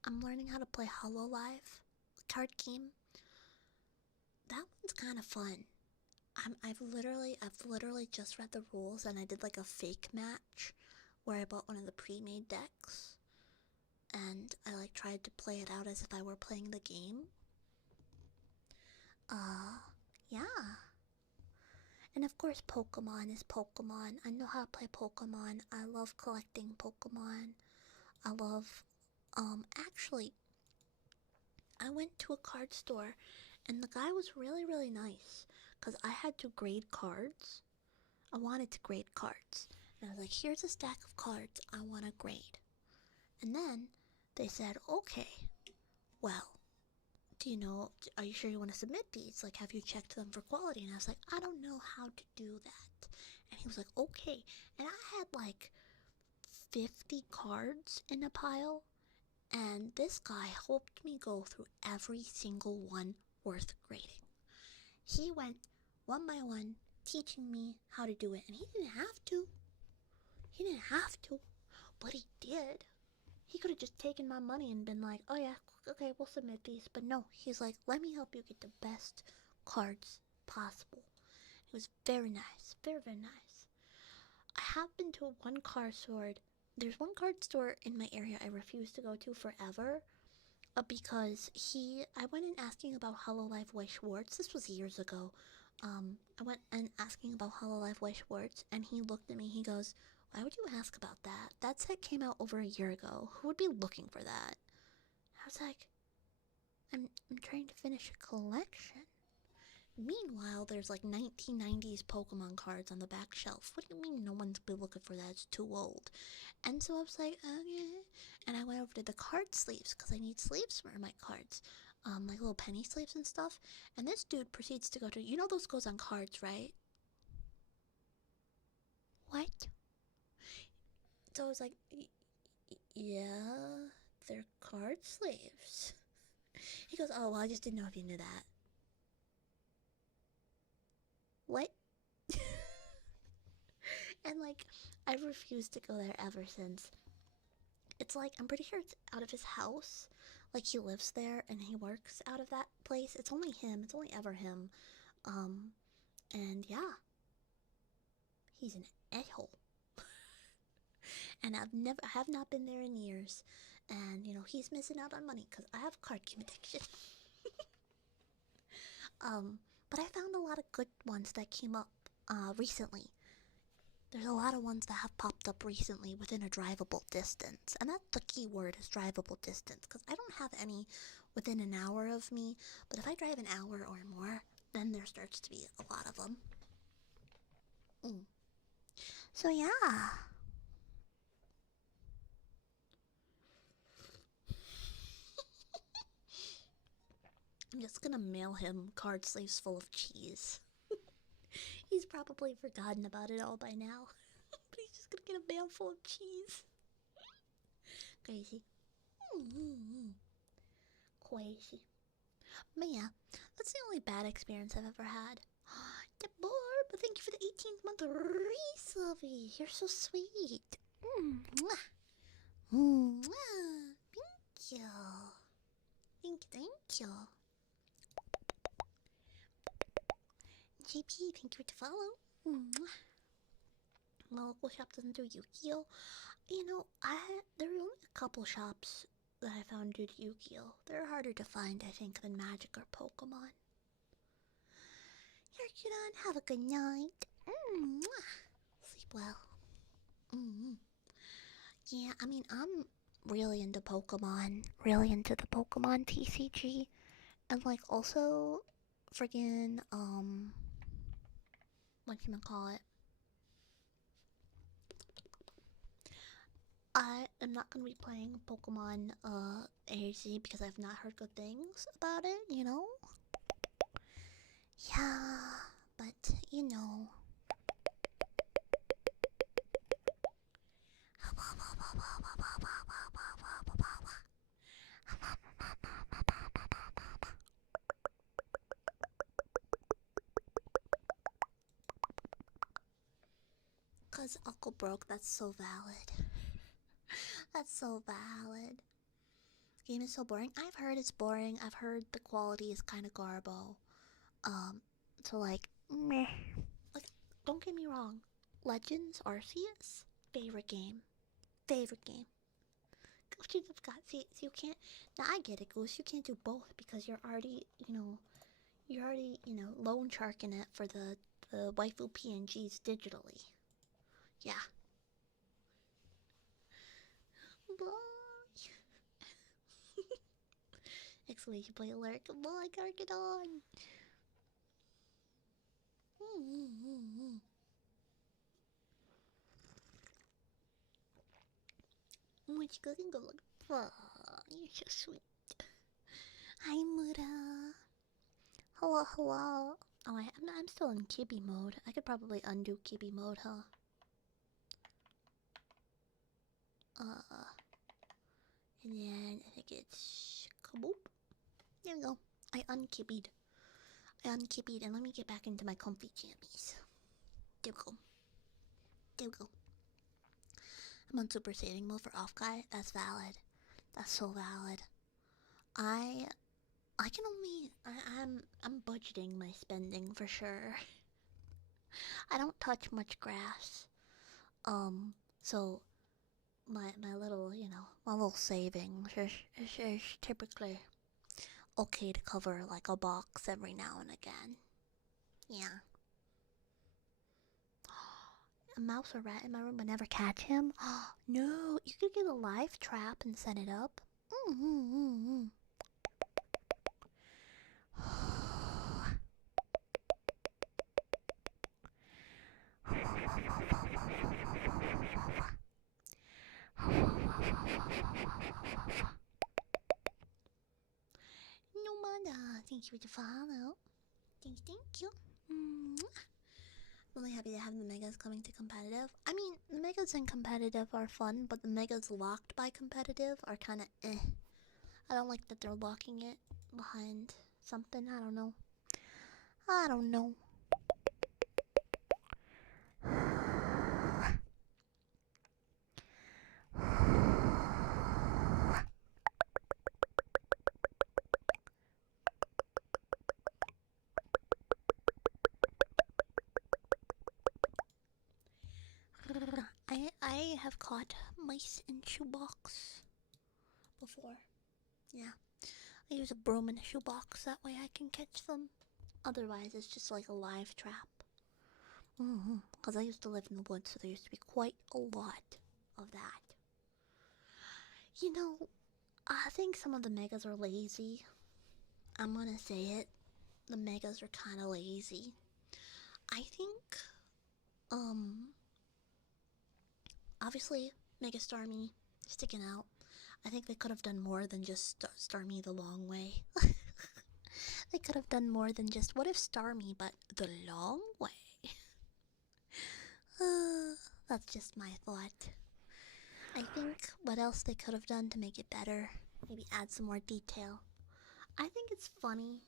I'm learning how to play Hololive card game. That one's kind of fun. I've literally just read the rules and I did like a fake match where I bought one of the pre-made decks and I like tried to play it out as if I were playing the game. Yeah. And of course Pokemon is Pokemon. I know how to play Pokemon. I love collecting Pokemon. I love actually I went to a card store and the guy was really nice because I had to grade cards. I wanted to grade cards. And I was like, here's a stack of cards I want to grade. And then they said, okay, well, are you sure you want to submit these? Like, have you checked them for quality? And I was like, I don't know how to do that. And he was like, okay. And I had like 50 cards in a pile. And this guy helped me go through every single one worth grading. He went one by one, teaching me how to do it. And he didn't have to. But he did. He could have just taken my money and been like, oh yeah, okay, we'll submit these. But no, he's like, let me help you get the best cards possible. It was very nice. Very nice. I have been to one card store. There's one card store in my area I refuse to go to forever. because I went in asking about Hololive Way Schwartz. This was years ago. I went and asking about Hololive Way Schwartz, and he looked at me. He goes, "Why would you ask about that? That set came out over a year ago. Who would be looking for that?" I was like, I'm trying to finish a collection. Meanwhile, there's like 1990s Pokemon cards on the back shelf. What do you mean no one's been looking for that? It's too old. And so I was like, okay. And I went over to the card sleeves because I need sleeves for my cards. Like little penny sleeves and stuff. And this dude proceeds to go to, you know those goes on cards, right? What? So I was like, yeah, they're card sleeves. He goes, oh, well, I just didn't know if you knew that. What? And like, I've refused to go there ever since. It's like, I'm pretty sure it's out of his house. Like, he lives there and he works out of that place. It's only him. It's only ever him. And yeah. He's an a-hole. And I have not been there in years. And, you know, he's missing out on money because I have card game addiction. But I found a lot of good ones that came up, recently. There's a lot of ones that have popped up recently within a drivable distance. And that's the key word, is drivable distance. Because I don't have any within an hour of me. But if I drive an hour or more, then there starts to be a lot of them. So yeah. I'm just gonna mail him card sleeves full of cheese. He's probably forgotten about it all by now. But he's just gonna get a mail full of cheese. Crazy. Crazy. But yeah, that's the only bad experience I've ever had. Deborah, but thank you for the 18th month resubby. You're so sweet. Thank you. Thank you. JP, thank you for the follow. My local shop doesn't do Yu-Gi-Oh! You know, there were only a couple shops that I found did Yu-Gi-Oh! They're harder to find, I think, than Magic or Pokemon. Herculon, have a good night. Sleep well. Yeah, I mean, I'm really into Pokemon. Really into the Pokemon TCG. And, like, also, friggin', whatchamacallit? I am not gonna be playing Pokemon AZ because I've not heard good things about it, you know? Yeah, but you know. Cause Uncle broke, that's so valid. That's so valid. Game is so boring. I've heard it's boring. I've heard the quality is kind of garbo. So like, meh. Like, don't get me wrong. Legends Arceus, favorite game. Favorite game. Goose, you just got, see, you can't, now I get it, Goose, you can't do both because you're already, loan sharking it for the waifu PNGs digitally. Yeah. Bye. Exclamation point alert. Come on, gotta get on. What you cooking? Go look. Oh, you're so sweet. Hi, Muda. Hello, hello. Oh, I'm still in Kibby mode. I could probably undo Kibby mode, huh? And then I think it's kaboop. There we go. I unkibbied. And let me get back into my comfy jammies. There we go. There we go. I'm on super saving mode for off guy. That's valid. That's so valid. I can only I'm budgeting my spending for sure. I don't touch much grass. So my little, my little savings is typically okay to cover like a box every now and again. Yeah. A mouse or rat in my room would never catch him. No, you could get a live trap and set it up. No matter. Thank you for the follow. Thank you. Really happy to have the megas coming to competitive. I mean, the megas in competitive are fun, but the megas locked by competitive are kind of eh. I don't like that they're locking it behind something. I don't know. I have caught mice in shoebox before. Yeah. I use a broom in a shoebox, that way I can catch them. Otherwise, it's just like a live trap. Because I used to live in the woods, so there used to be quite a lot of that. You know, I think some of the megas are lazy. I'm gonna say it. The megas are kind of lazy. I think, obviously, Mega Starmie sticking out. I think they could have done more than just Starmie the long way. They could have done more than just, what if Starmie, but the long way? That's just my thought. I think what else they could have done to make it better, maybe add some more detail. I think it's funny.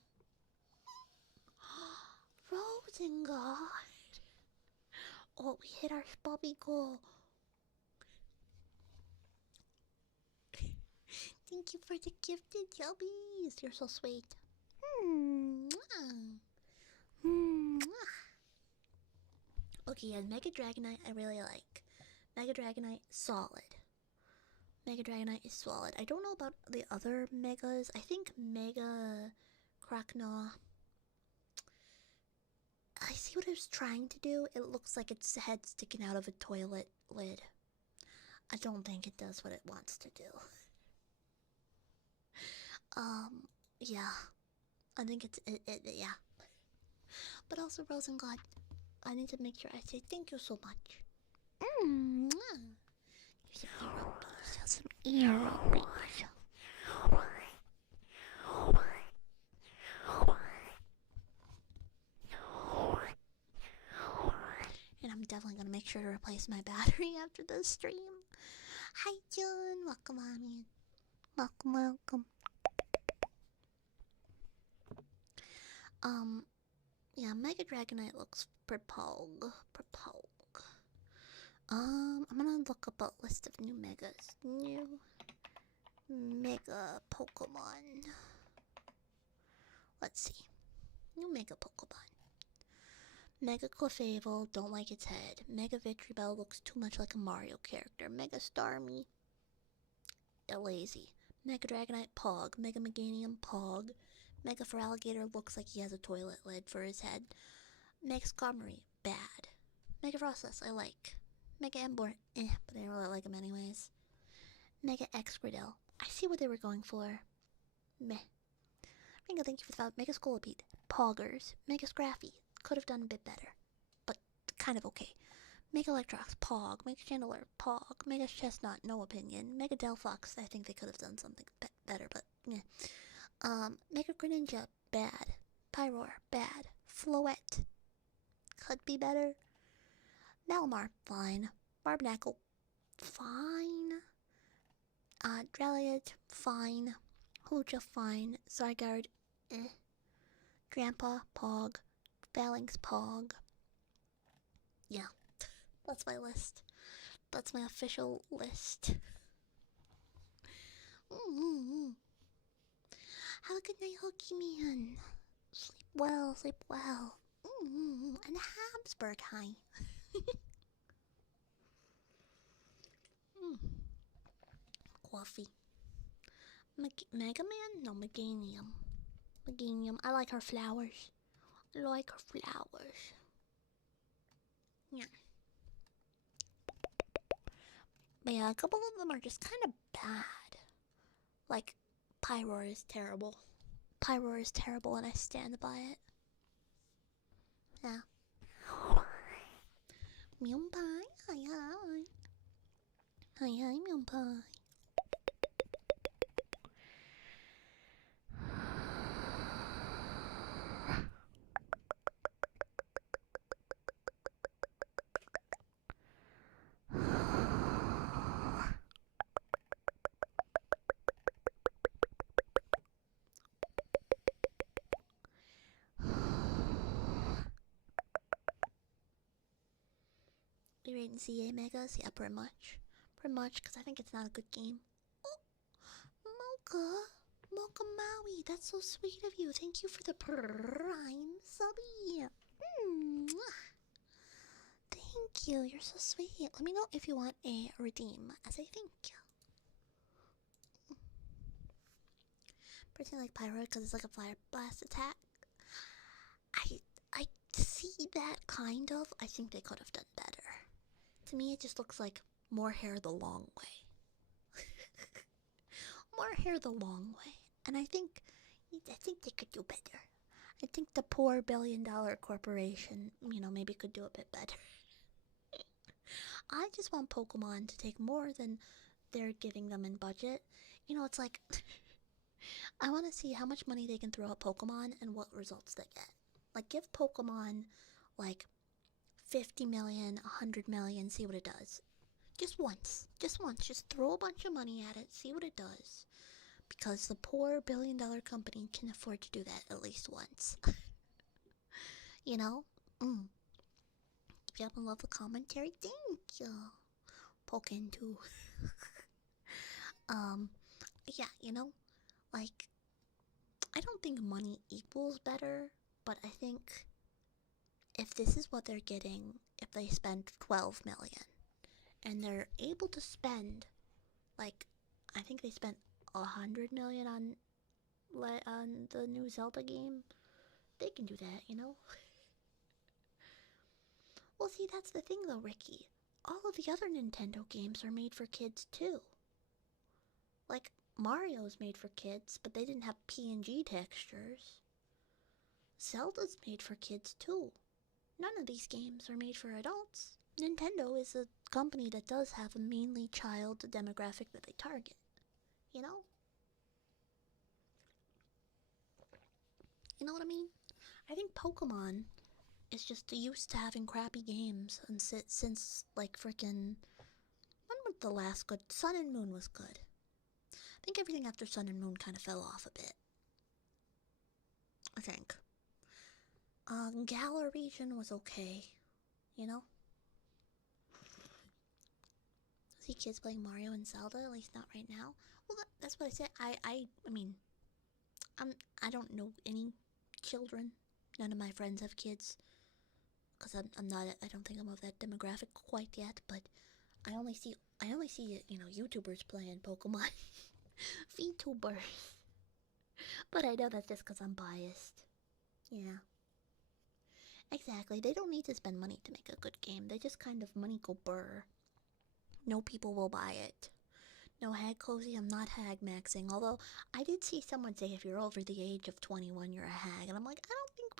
Rosengard! Oh, we hit our Bobby goal. Thank you for the gifted jubbies. You're so sweet. Okay, and Mega Dragonite I really like. Mega Dragonite, solid. Mega Dragonite is solid. I don't know about the other Megas. I think Mega Kraknaw. I see what it was trying to do. It looks like its head sticking out of a toilet lid. I don't think it does what it wants to do. Yeah. I think it's yeah. But also, Rosengard, I need to make sure I say thank you so much. Some earrings. And I'm definitely gonna make sure to replace my battery after this stream. Hi, John. Welcome on in. Welcome. Yeah, Mega Dragonite looks Propulg. I'm gonna look up a list of new megas. New Mega Pokemon. Let's see. New Mega Pokemon. Mega Clefable, don't like its head. Mega Vitribel looks too much like a Mario character. Mega Starmie, lazy. Mega Dragonite, Pog. Mega Meganium, Pog. Mega Feraligatr looks like he has a toilet lid for his head. Mega Skarmory, bad. Mega Frostless, I like. Mega Emboar, but I didn't really like him anyways. Mega Excredel, I see what they were going for. Meh. Ringo, thank you for the follow. Mega Scolipede, Poggers. Mega Scraffy, could have done a bit better, but kind of okay. Mega Electrox, Pog. Mega Chandler, Pog. Mega Chestnut, no opinion. Mega Delphox, I think they could have done something better, but yeah. Mega Greninja, bad. Pyroar, bad. Floette, could be better. Malamar, fine. Barbnackle, fine. Drelliad, fine. Hooja, fine. Zygarde, eh. Drampa, Pog. Phalanx, Pog. Yeah, that's my list. That's my official list. Have a good night, Hooky Man. Sleep well. And Habsburg, hi. fluffy. Mega Man? No, Meganium. Meganium. I like her flowers. I like her flowers. Yeah. But yeah, a couple of them are just kind of bad. Like, Pyroar is terrible. Pyroar is terrible and I stand by it. Yeah. Meowpie. Hi, hi. Hi, hi, Meowpie. You rate and CA Megas? Yeah, pretty much. Pretty much, because I think it's not a good game. Oh, Mocha Maui, that's so sweet of you. Thank you for the prime subby. Thank you, you're so sweet. Let me know if you want a redeem as a thank you. Pretty like Pyro because it's like a fire blast attack. I see that kind of. I think they could have done better. To me, it just looks like more hair the long way. More hair the long way. And I think they could do better. I think the poor billion-dollar corporation, maybe could do a bit better. I just want Pokemon to take more than they're giving them in budget. It's like, I want to see how much money they can throw at Pokemon and what results they get. Like, give Pokemon, like, 50 million, 100 million, see what it does. Just once. Just throw a bunch of money at it, see what it does. Because the poor billion-dollar company can afford to do that at least once. You know? If you haven't loved the commentary, thank you. Pokin too. Yeah, like, I don't think money equals better, but I think if this is what they're getting, if they spend 12 million, and they're able to spend, like, I think they spent 100 million on the new Zelda game, they can do that. Well, see, that's the thing though, Ricky. All of the other Nintendo games are made for kids too. Like, Mario's made for kids, but they didn't have PNG textures. Zelda's made for kids too. None of these games are made for adults. Nintendo is a company that does have a mainly child demographic that they target. You know? You know what I mean? I think Pokemon is just used to having crappy games and since like freaking when was the last good? Sun and Moon was good. I think everything after Sun and Moon kind of fell off a bit. I think. Galar region was okay. See kids playing Mario and Zelda, at least not right now. Well, that's what I said. I mean, I don't know any children. None of my friends have kids. Because I'm not, I don't think I'm of that demographic quite yet, but I only see, YouTubers playing Pokemon. VTubers. But I know that's just because I'm biased. Yeah. Exactly, they don't need to spend money to make a good game. They just kind of money go burr. No people will buy it. No hag cozy, I'm not hag maxing. Although, I did see someone say if you're over the age of 21, you're a hag. And I'm like, I think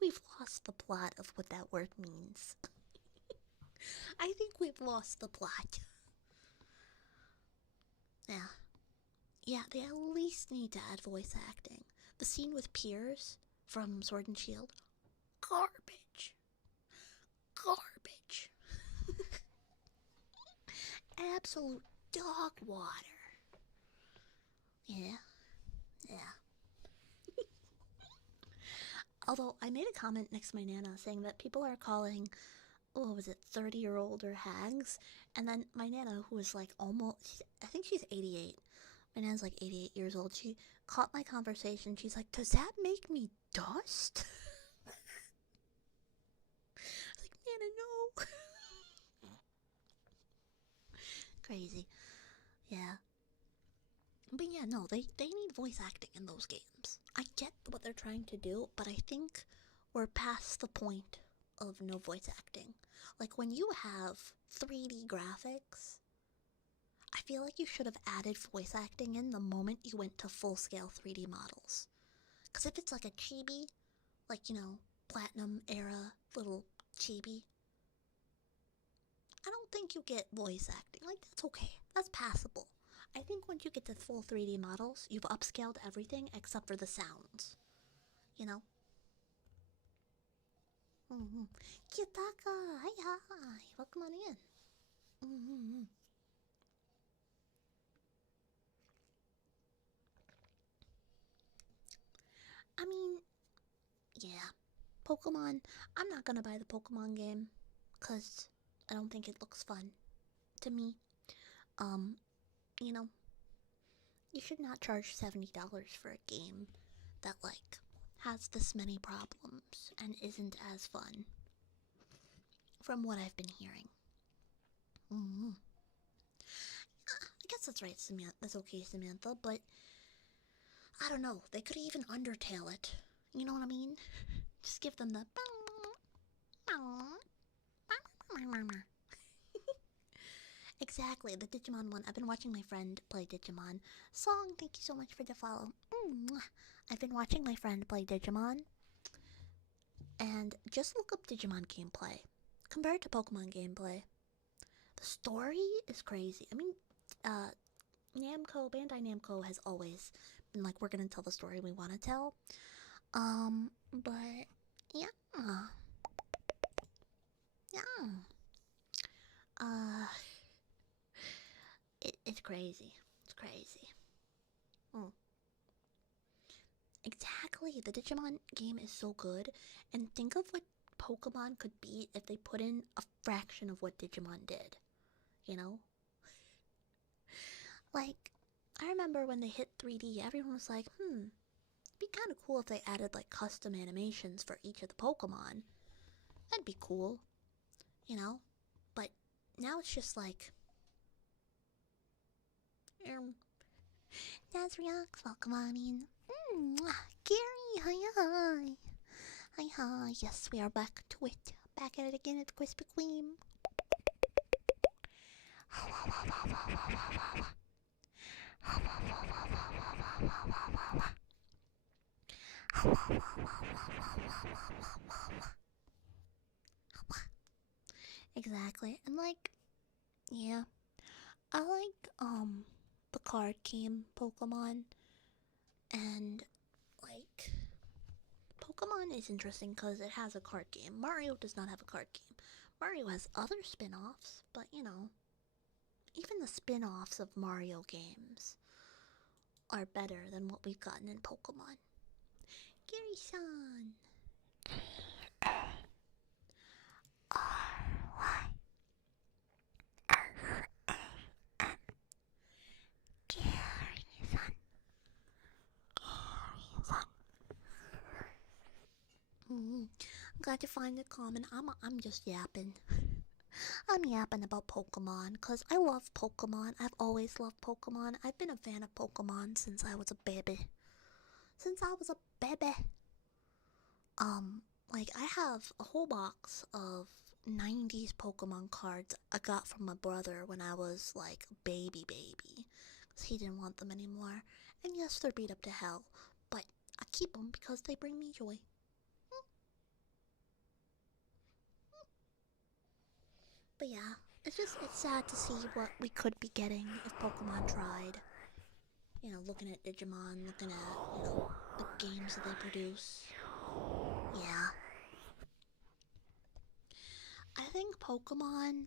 we've lost the plot of what that word means. I think we've lost the plot. Yeah. Yeah, they at least need to add voice acting. The scene with Piers from Sword and Shield, garbage. Garbage. Absolute dog water. Yeah. Although, I made a comment next to my Nana saying that people are calling, 30-year-older hags? And then my Nana, who is like almost, I think she's 88. My Nana's like 88 years old. She caught my conversation. She's like, does that make me dust? I was like, Nana, no. Crazy. Yeah. But yeah, no, they need voice acting in those games. I get what they're trying to do, but I think we're past the point of no voice acting. Like, when you have 3D graphics, I feel like you should have added voice acting in the moment you went to full-scale 3D models. Because if it's like a chibi, like, you know, Platinum era little chibi, I don't think you get voice acting. Like, that's okay. That's passable. I think once you get to full 3D models, you've upscaled everything except for the sounds. You know? Mm-hmm. Kitaka! Hi, hi! Welcome on in. Mm-hmm. I mean, yeah. Pokemon. I'm not gonna buy the Pokemon game, because I don't think it looks fun to me. Um, you know, you should not charge $70 for a game that, like, has this many problems and isn't as fun, from what I've been hearing. Mm-hmm. I guess that's right, Samantha. That's okay, Samantha, but I don't know. They could even Undertale it. You know what I mean? Just give them the. Exactly, the Digimon one. I've been watching my friend play Digimon. Song, thank you so much for the follow. I've been watching my friend play Digimon, and just look up Digimon gameplay. Compared to Pokemon gameplay, the story is crazy. I mean, Bandai Namco has always been like, we're gonna tell the story we want to tell. But yeah, yeah. Uh, it's crazy. It's crazy. Mm. Exactly. The Digimon game is so good, and think of what Pokemon could be if they put in a fraction of what Digimon did. You know? Like, I remember when they hit 3D, everyone was like, it'd be kind of cool if they added, like, custom animations for each of the Pokemon. That'd be cool. You know? But now it's just like, Nazriox, welcome on in. Gary, hi hi. Hi hi, yes, we are back to it. Back at it again at the Krispy Kreme. Exactly, and like, yeah, I like, the card game Pokemon, and, like, Pokemon is interesting because it has a card game. Mario does not have a card game. Mario has other spin-offs, but, you know, even the spin-offs of Mario games are better than what we've gotten in Pokemon. Gary-san! I'm glad to find the comment. I'm just yapping. I'm yapping about Pokemon because I love Pokemon. I've always loved Pokemon. I've been a fan of Pokemon since I was a baby. Since I was a baby. Like, I have a whole box of 90s Pokemon cards I got from my brother when I was, like, a baby. Because he didn't want them anymore. And yes, they're beat up to hell. But I keep them because they bring me joy. But yeah, it's sad to see what we could be getting if Pokemon tried. You know, looking at Digimon, looking at, you know, the games that they produce. Yeah. I think Pokemon,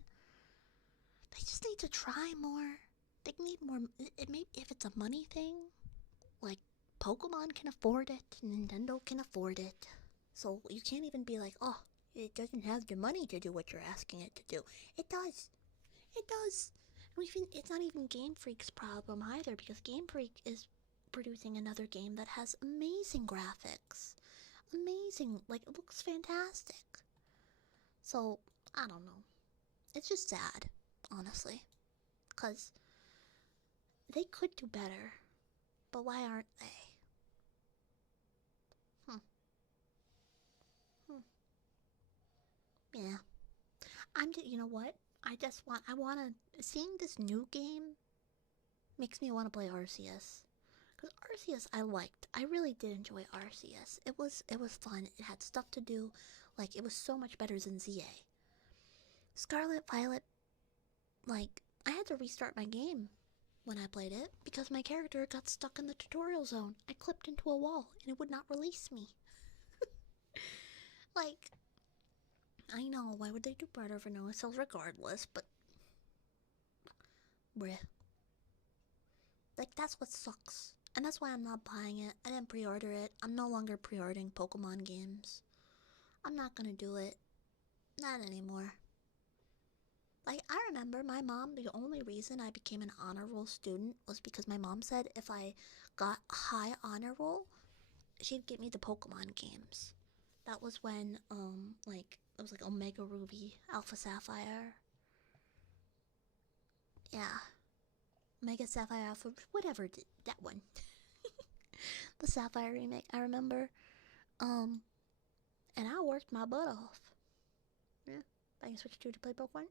they just need to try more. They need more. It may, if it's a money thing, like, Pokemon can afford it, Nintendo can afford it. So you can't even be like, oh, it doesn't have the money to do what you're asking it to do. It does. It does. It's not even Game Freak's problem either, because Game Freak is producing another game that has amazing graphics. Amazing. Like, it looks fantastic. So, I don't know. It's just sad, honestly. Because they could do better. but why aren't they? Yeah. You know what? I wanna, seeing this new game makes me want to play RCS. Because RCS I liked. I really did enjoy RCS. It was fun. It had stuff to do. Like, it was so much better than ZA. Scarlet Violet, like, I had to restart my game when I played it because my character got stuck in the tutorial zone. I clipped into a wall and it would not release me. Like, I know, why would they do Brighter Vanilla Cells regardless, but bruh. Like, that's what sucks. And that's why I'm not buying it. I didn't pre-order it. I'm no longer pre-ordering Pokemon games. I'm not gonna do it. Not anymore. Like, I remember my mom, the only reason I became an honor roll student was because my mom said if I got high honor roll, she'd get me the Pokemon games. That was when, like, it was like Omega Ruby, Alpha Sapphire. Yeah. Mega Sapphire Alpha, whatever, that one. The Sapphire remake, I remember. And I worked my butt off. Yeah, I can switch to play Pokemon.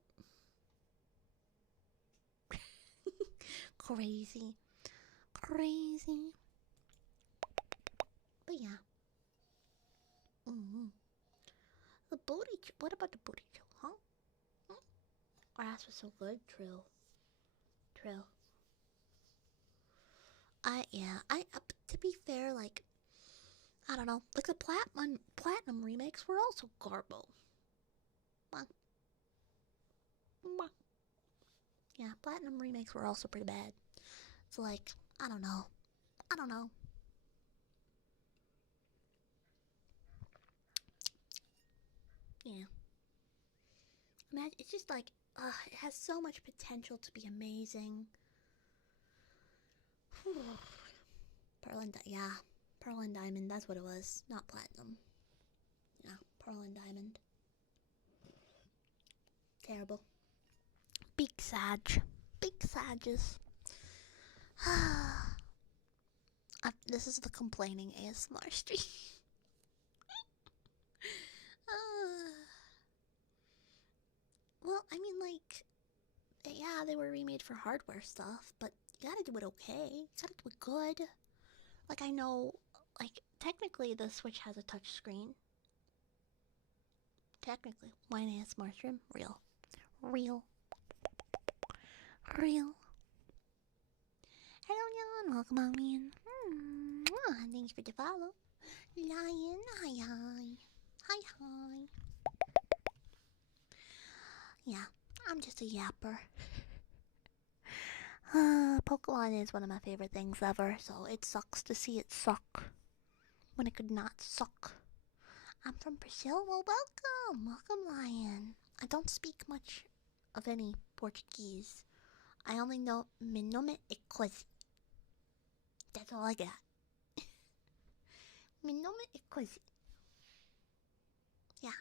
Crazy. Crazy. But yeah. The booty. What about the booty chill, huh? Our ass was so good, Trill. Trill. To be fair, like, I don't know, like the platinum remakes were also garbo. Yeah, platinum remakes were also pretty bad. So like, I don't know. I don't know. Yeah. Man, it's just like, it has so much potential to be amazing. Pearl and Diamond, that's what it was. Not Platinum. Yeah, Pearl and Diamond. Terrible. Big Sag. Big Sages. This is the complaining ASMR stream. Well, I mean, like, yeah, they were remade for hardware stuff, but you gotta do it okay. You gotta do it good. Like, I know, like, technically the Switch has a touch screen. Technically. Wine ASMR stream? Real. Real. Real. Hello, Jan. Welcome on in. Thanks for the follow. Lion, hi, hi. Hi, hi. Yeah, I'm just a yapper. Pokemon is one of my favorite things ever, so it sucks to see it suck when it could not suck. I'm from Brazil. Well, welcome. Welcome, Lion. I don't speak much of any Portuguese. I only know meu nome é coisa. That's all I got. Meu nome é coisa. Yeah.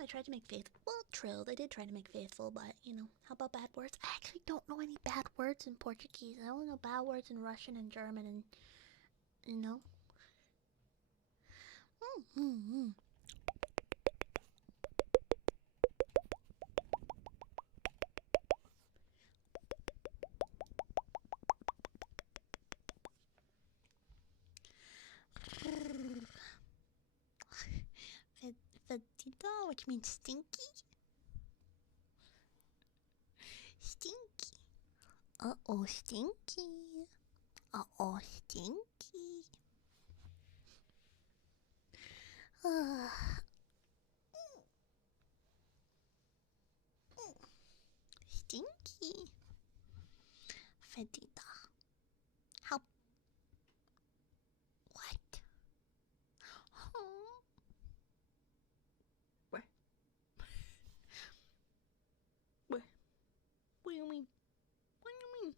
I tried to make faithful. Well, Trill, they did try to make faithful, but, you know, how about bad words? I actually don't know any bad words in Portuguese. I only know bad words in Russian and German and, you know. Fedida, which means stinky. Stinky. Uh-oh, stinky. Uh-oh, stinky. Stinky. Fedida. How? What? Where? Where? What do you mean? What do you mean?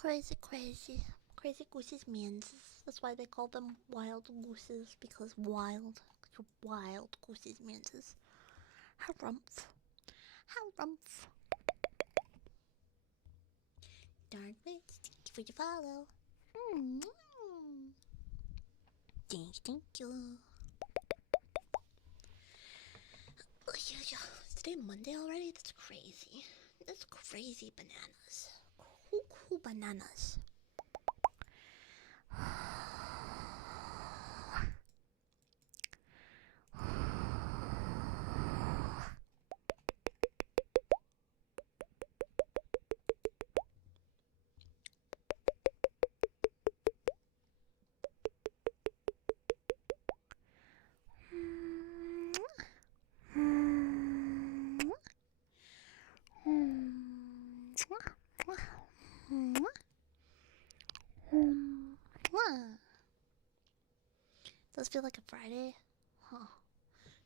Crazy, crazy. Crazy gooses means. That's why they call them wild gooses, because wild. Wild gooses means. Harumph. Harumph. Darn it. Thank you for your follow. Thank you. Is today Monday already? That's crazy. That's crazy bananas. Cool bananas. Does it feel like a Friday? Huh.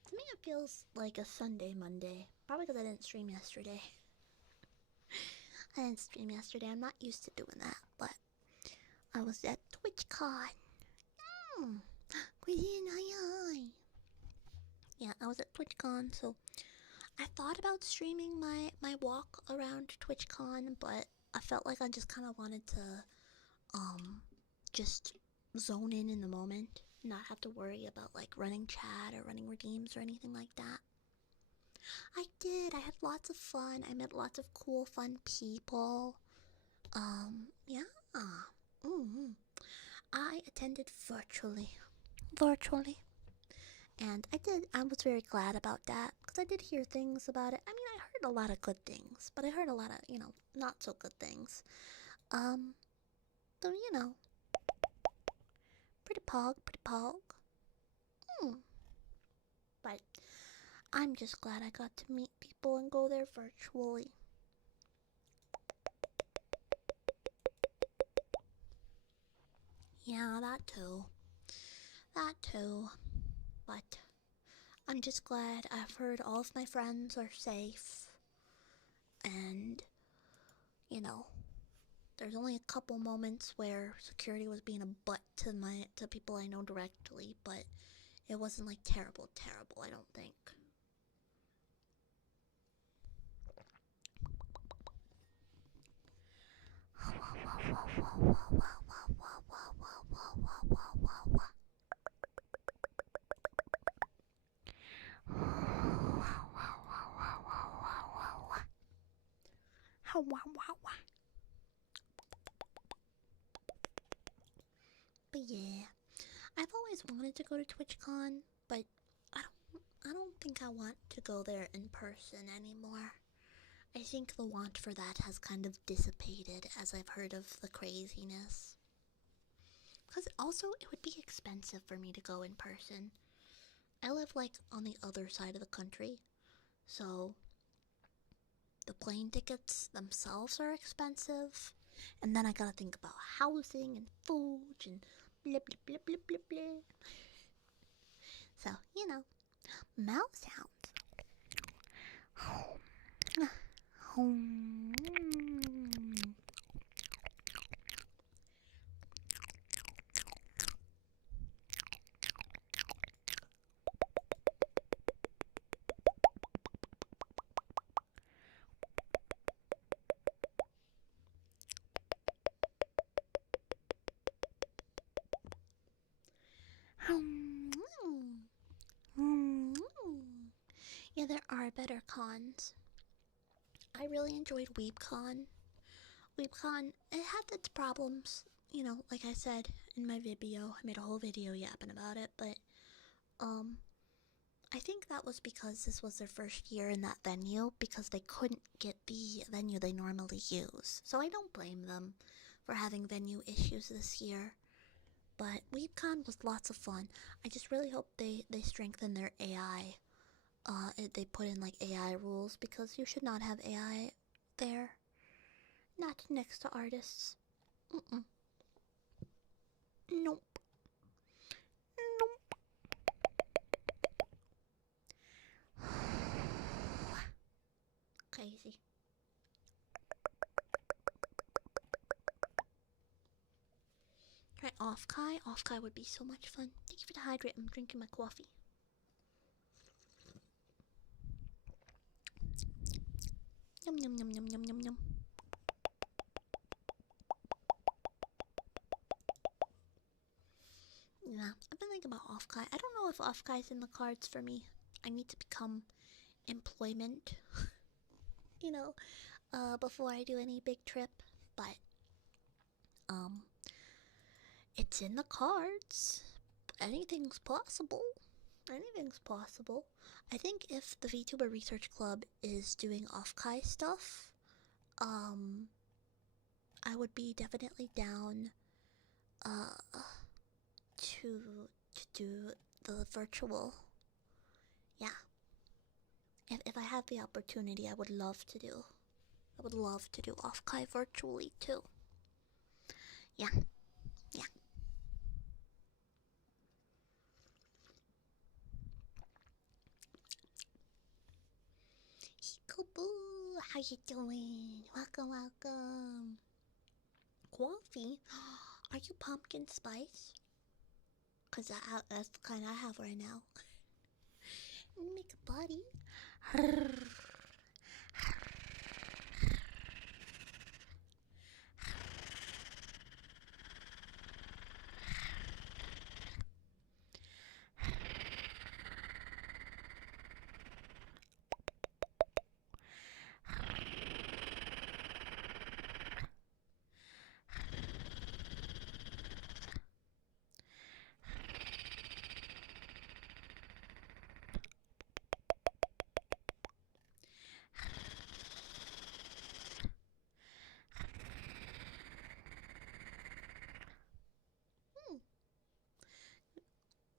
To me, it feels like a Sunday, Monday. Probably because I didn't stream yesterday. I'm not used to doing that, but I was at Twitchcon. Yeah, I was at Twitchcon, so I thought about streaming my walk around Twitchcon, but I felt like I just kind of wanted to just zone in the moment, not have to worry about like running chat or running redeems or anything like that. I did. I had lots of fun. I met lots of cool, fun people. Yeah. I attended virtually. And I was very glad about that because I did hear things about it. I mean, I heard a lot of good things, but I heard a lot of, not so good things. So, pretty pog. But I'm just glad I got to meet people and go there virtually. Yeah, that too. But I'm just glad I've heard all of my friends are safe. And, there's only a couple moments where security was being a butt to people I know directly, but it wasn't like terrible, I don't think. But yeah, I've always wanted to go to TwitchCon, but I don't think I want to go there in person anymore. I think the want for that has kind of dissipated as I've heard of the craziness. Because also, it would be expensive for me to go in person. I live like on the other side of the country, so the plane tickets themselves are expensive, and then I gotta think about housing and food and blah blah blah blah blah blah. So, mouth sounds. Yeah, there are better cons. I really enjoyed WeebCon. WeebCon, it had its problems. Like I said in my video, I made a whole video yapping about it, but, I think that was because this was their first year in that venue, because they couldn't get the venue they normally use. So I don't blame them for having venue issues this year. But WeebCon was lots of fun. I just really hope they strengthen their AI. They put in like AI rules, because you should not have AI there. Not next to artists. Nope. Crazy. off-kai. Off-kai would be so much fun. Thank you for the hydrate. I'm drinking my coffee. Yum yum yum yum yum yum yum. Yeah, I've been thinking about off-kai. I don't know if off-kai's in the cards for me. I need to become employment, you know, before I do any big trip. But, it's in the cards. Anything's possible. Anything's possible. I think if the VTuber Research Club is doing off-kai stuff, I would be definitely down, to do the virtual. Yeah. If I have the opportunity, I would love to do. I would love to do off-kai virtually too. Yeah. Yeah. Hikoboo, how you doing? Welcome, welcome. Coffee? Are you pumpkin spice? Cause that's the kind I have right now. Make a body.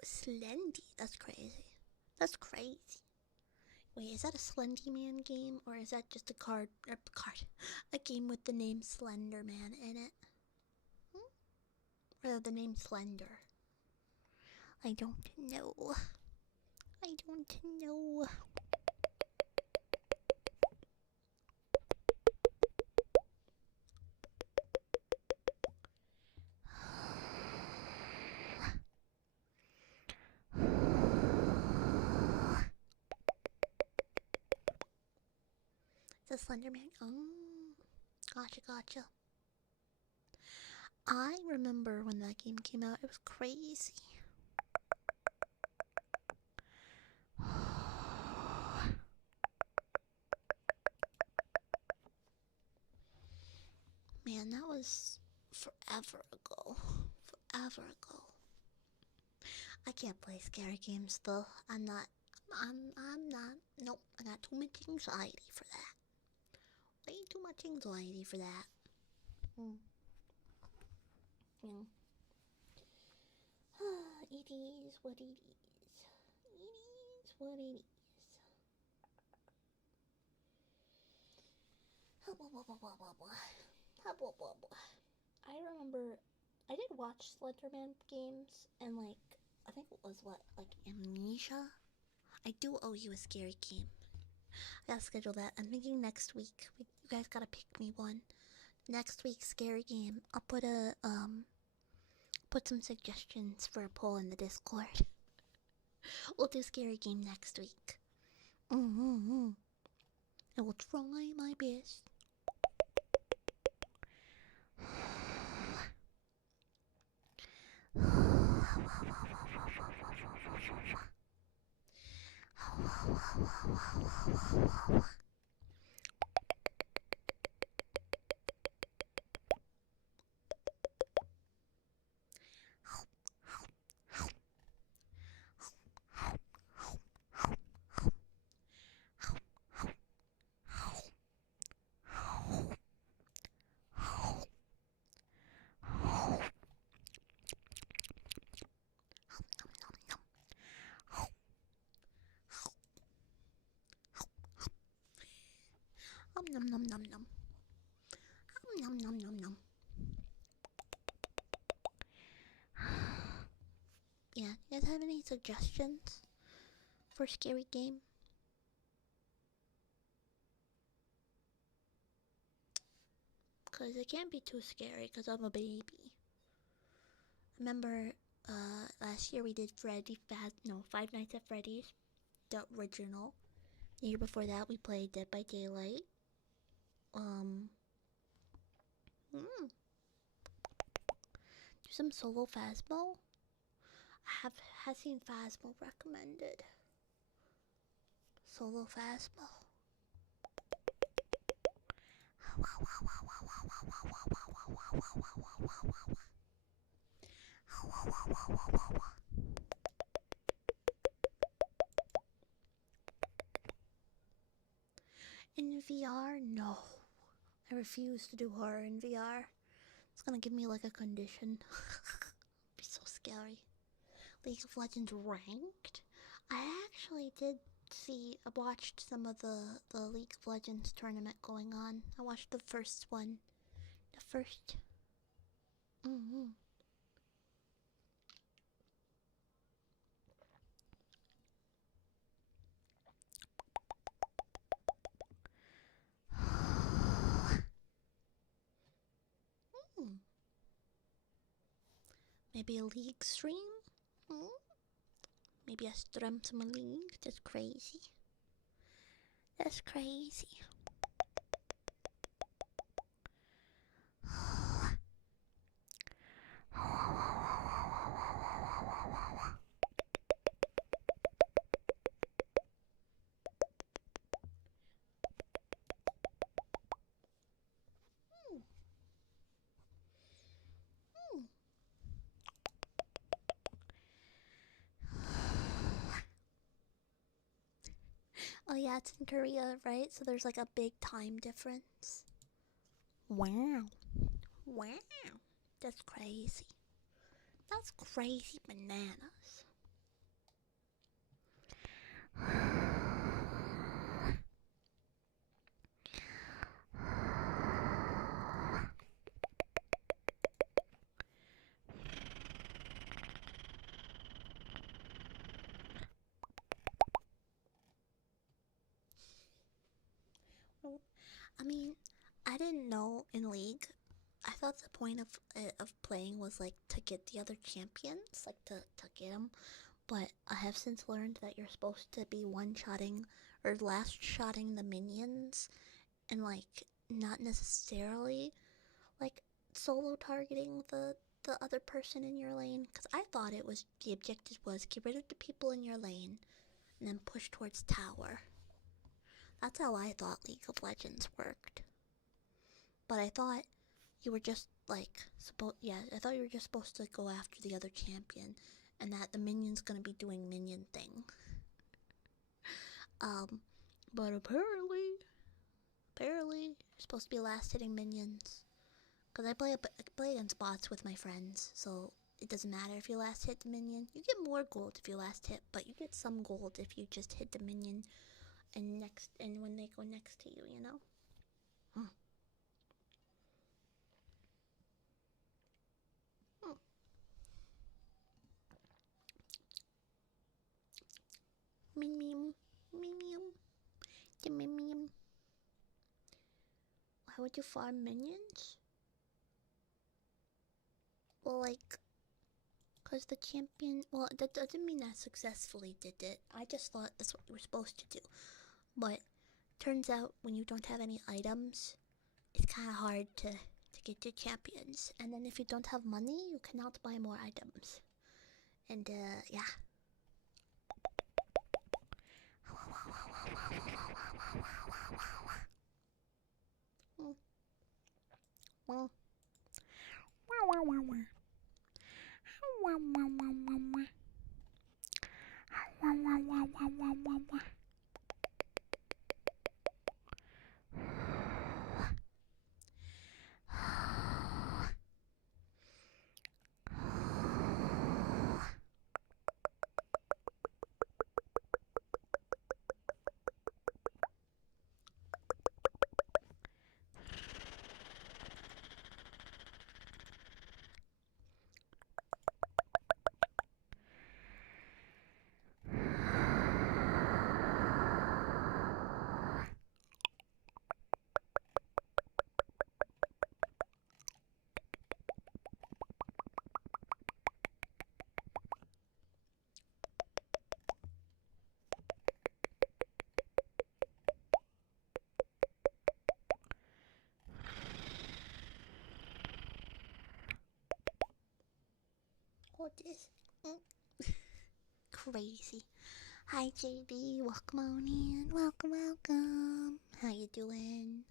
Slendy, that's crazy. That's crazy. Wait, is that a Slendy Man game, or is that just a a game with the name Slender Man in it? Or the name Slender? I don't know. I don't know. The Slender Man. Oh, gotcha. I remember when that game came out. It was crazy. Man, that was forever ago. Forever ago. I can't play scary games though. I'm not. Nope, I got too much anxiety for that. Way too much anxiety for that. It is what it is. It is what it is. I remember I did watch Slenderman games, and like I think it was like Amnesia. I do owe you a scary game. I gotta schedule that. I'm thinking next week. You guys gotta pick me one. Next week's scary game. I'll put some suggestions for a poll in the Discord. We'll do scary game next week. I will try my best. Nom nom nom nom. Nom nom nom nom. Yeah, you guys have any suggestions for scary game? Cause it can't be too scary, cause I'm a baby. Remember, last year we did Five Nights at Freddy's, the original. The year before that we played Dead by Daylight. Do some solo Phasmo. I have seen Phasmo recommended. Solo Phasmo. In VR, no. I refuse to do horror in VR. It's gonna give me like a condition. It'd be so scary. League of Legends ranked? I actually did watched some of the League of Legends tournament going on. I watched the first one. The first. Maybe a league stream? Maybe I stream some league? That's crazy. That's crazy. Oh yeah, it's in Korea, right? So there's like a big time difference. Wow. Wow. That's crazy. That's crazy bananas. I mean, I didn't know in League. I thought the point of playing was like to get the other champions, like to get them. But I have since learned that you're supposed to be one-shotting or last-shotting the minions, and like not necessarily like solo targeting the other person in your lane. Because I thought it was the objective was get rid of the people in your lane, and then push towards tower. That's how I thought League of Legends worked. But I thought you were just like I thought you were just supposed to go after the other champion, and that the minion's gonna be doing minion thing. But apparently you're supposed to be last hitting minions. Cause I play against bots with my friends, so it doesn't matter if you last hit the minion. You get more gold if you last hit, but you get some gold if you just hit the minion and when they go next to you, you know? Minion. The minion. Why would you farm minions? Well, like, cause the champion. Well, that doesn't mean I successfully did it. I just thought that's what you were supposed to do. But turns out when you don't have any items, it's kind of hard to get your champions. And then if you don't have money, you cannot buy more items. And yeah. Well. hold this. Crazy. Hi JB, welcome on in. Welcome, welcome. How you doing?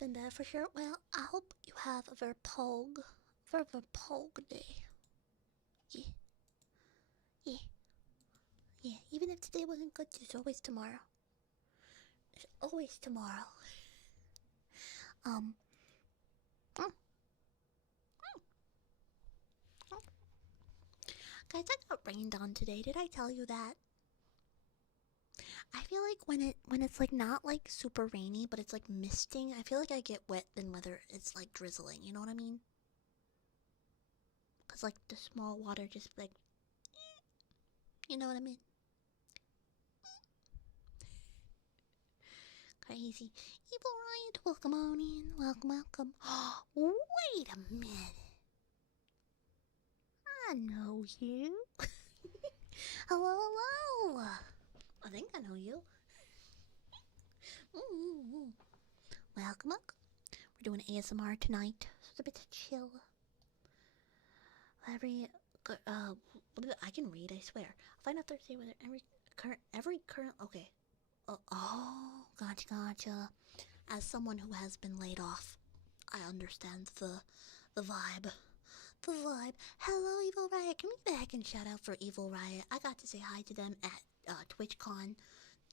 Been bad for sure. Well, I hope you have a very pog day. Yeah, yeah, yeah. Even if today wasn't good, there's always tomorrow. There's always tomorrow. Um. mm, mm. Guys, I got rained on today. Did I tell you that? I feel like when it's like not like super rainy, but it's like misting. I feel like I get wet than whether it's like drizzling. You know what I mean? Cause like the small water just like, you know what I mean? Crazy. Evil Riot, welcome on in. Welcome, welcome. Wait a minute. I know you. Hello, hello. I think I know you. Mm-hmm. Welcome, welcome. We're doing ASMR tonight. So it's a bit chill. I can read, I swear. I'll find out Thursday whether every current, okay. Oh, gotcha. As someone who has been laid off, I understand the vibe. The vibe. Hello, Evil Riot. Can we get a heckin' shout out for Evil Riot? I got to say hi to them at Twitchcon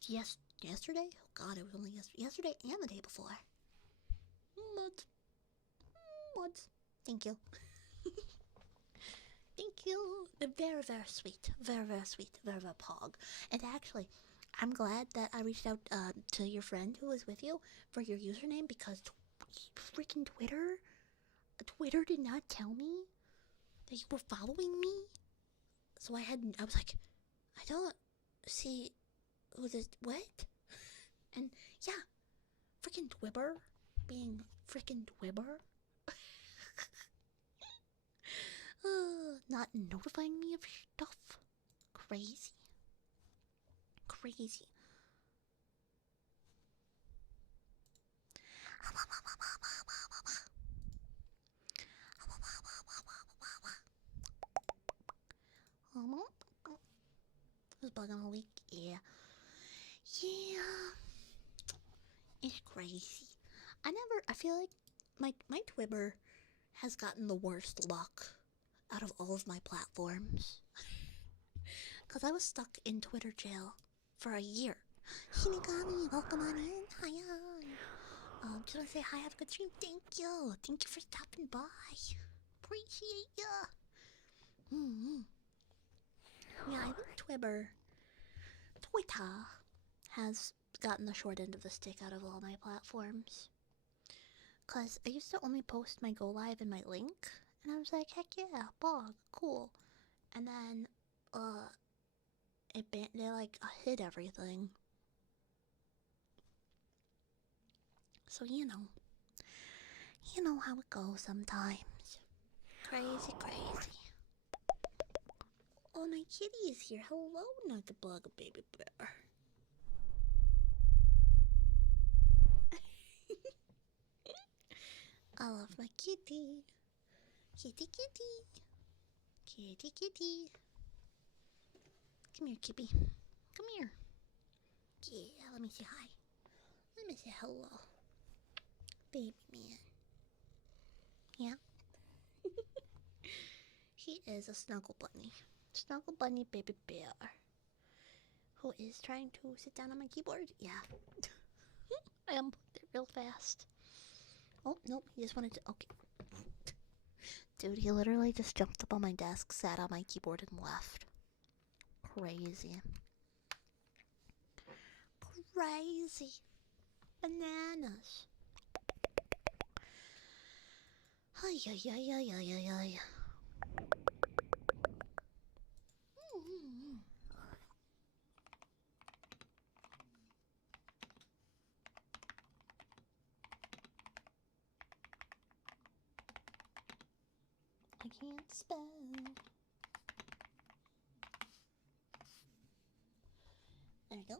yesterday? Oh god, it was only yesterday and the day before. Mods. Thank you. Thank you. They're very, very sweet. Very, very sweet. Very, very pog. And actually, I'm glad that I reached out to your friend who was with you for your username because freaking Twitter did not tell me that you were following me. So I was like, I don't see who this, what? And yeah, freaking Twibber being freaking Twibber. Not notifying me of stuff. Crazy. It was bugging all week. Yeah. It's crazy. I feel like my Twibber has gotten the worst luck out of all of my platforms. Because I was stuck in Twitter jail for a year. Shinigami, welcome on in. Hi. Just want to say hi, have a good stream. Thank you for stopping by. Appreciate ya. Yeah, I think Twitter has gotten the short end of the stick out of all my platforms. Cause I used to only post my go live and my link, and I was like, heck yeah, bog, cool. And then, they like hid everything. So you know how it goes sometimes. Crazy. Oh, my kitty is here. Hello, Nugabug, baby bear. I love my kitty. Kitty. Come here, Kippy. Come here. Yeah, let me say hi. Let me say hello. Baby man. Yeah? He is a snuggle bunny. Snuggle bunny baby bear. Who is trying to sit down on my keyboard? Yeah. I unplugged it real fast. Oh, nope, he just wanted to... Okay. Dude, he literally just jumped up on my desk, sat on my keyboard, and left. Crazy. Bananas. Ay. can't spell. There we go.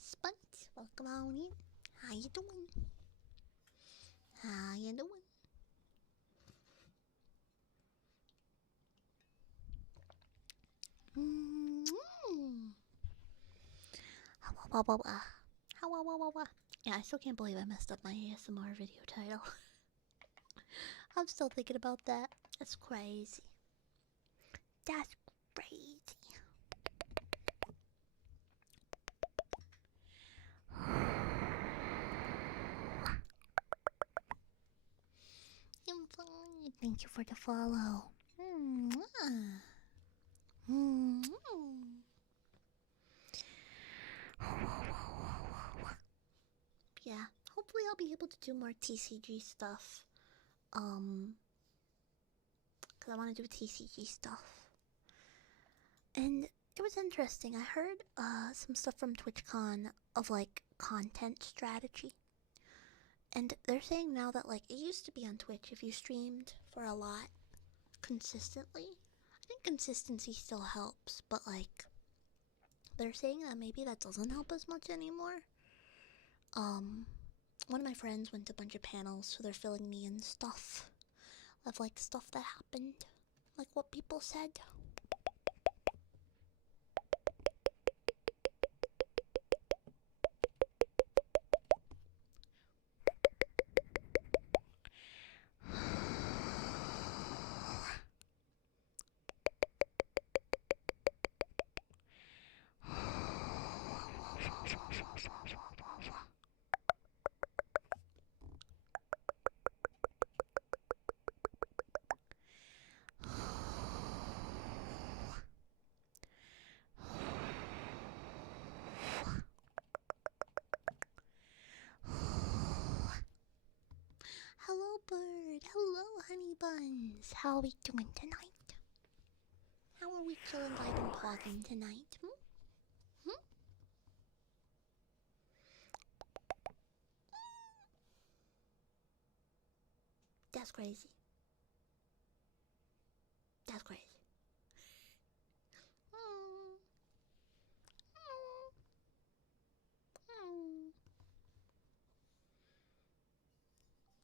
Spunt, welcome on in. How you doing? How you doing? Yeah, I still can't believe I messed up my ASMR video title. I'm still thinking about that. That's crazy. That's crazy. I'm fine. Thank you for the follow. Yeah, hopefully I'll be able to do more TCG stuff. Because I want to do TCG stuff. And it was interesting. I heard some stuff from Twitchcon of like content strategy. And they're saying now that like it used to be on Twitch if you streamed for a lot consistently. I think consistency still helps, but like they're saying that maybe that doesn't help as much anymore. One of my friends went to a bunch of panels, so they're filling me in stuff of like stuff that happened, like what people said. Hello, bird. Hello, honey buns. How are we doing tonight? How are we chilling, vibing, pogging tonight? That's crazy. That's crazy.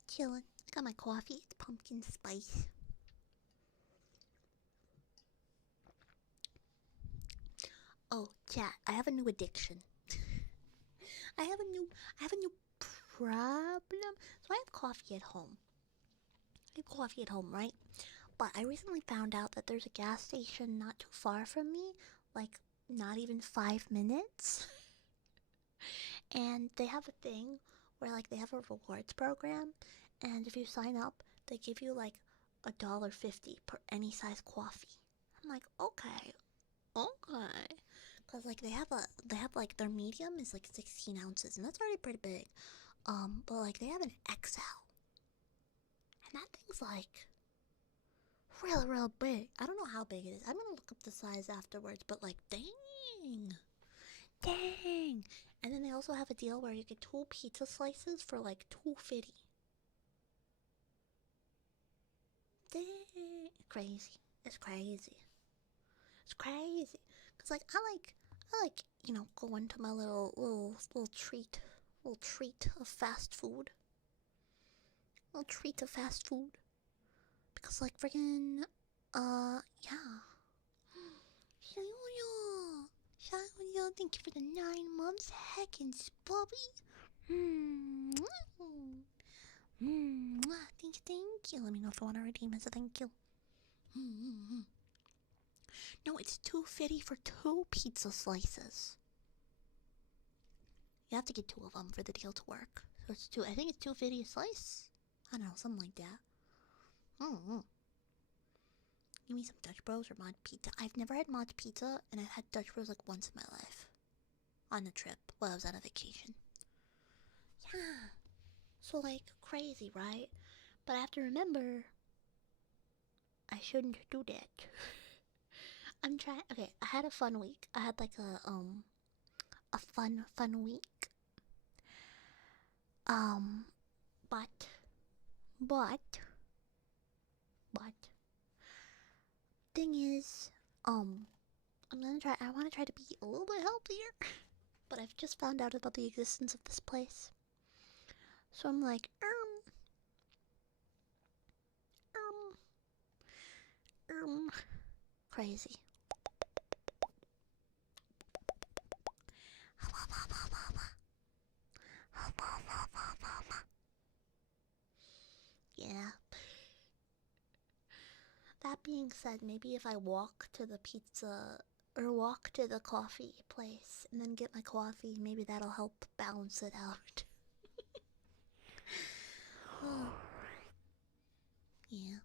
Chillin'. I got my coffee. It's pumpkin spice. Oh, chat. I have a new addiction. I have a new problem. So I have coffee at home. Right? But I recently found out that there's a gas station not too far from me, like not even 5 minutes. And they have a thing where like they have a rewards program, and if you sign up, they give you like $1.50 per any size coffee. I'm like, okay. Cause like they have like their medium is like 16 ounces, and that's already pretty big. But like they have an XL, and that thing's like real big. I don't know how big it is. I'm gonna look up the size afterwards, but like dang. And then they also have a deal where you get 2 pizza slices for like $2.50. Dang. It's crazy. Cause like I like going to my little treat of fast food. Because like friggin' yeah. Shayo, thank you for the 9 months. Heckins, Bobby. Thank you. Let me know if you want to redeem as a thank you. No, it's $2.50 for 2 pizza slices. You have to get 2 of them for the deal to work. So it's I think it's $2.50 a slice. I don't know, something like that. Give me some Dutch Bros or Mod Pizza. I've never had Mod Pizza, and I've had Dutch Bros like once in my life. on a trip while I was on a vacation. Yeah. So, like, crazy, right? But I have to remember, I shouldn't do that. I'm trying. Okay, I had a fun week. I had like a fun week. Um, but, but, but, thing is, I want to try to be a little bit healthier. But I've just found out about the existence of this place. So I'm like, crazy. Yeah. That being said, maybe if I walk to the pizza or walk to the coffee place and then get my coffee, maybe that'll help balance it out. Yeah.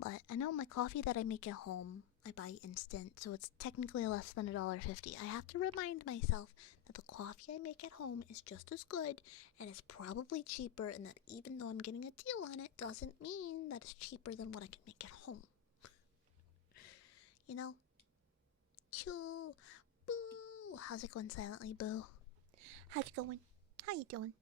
But I know my coffee that I make at home, I buy instant, so it's technically less than $1.50. I have to remind myself that the coffee I make at home is just as good and it's probably cheaper, and that even though I'm getting a deal on it, doesn't mean that it's cheaper than what I can make at home. You know? Chill. Boo! How's it going silently, Boo? How's it going? How you doing?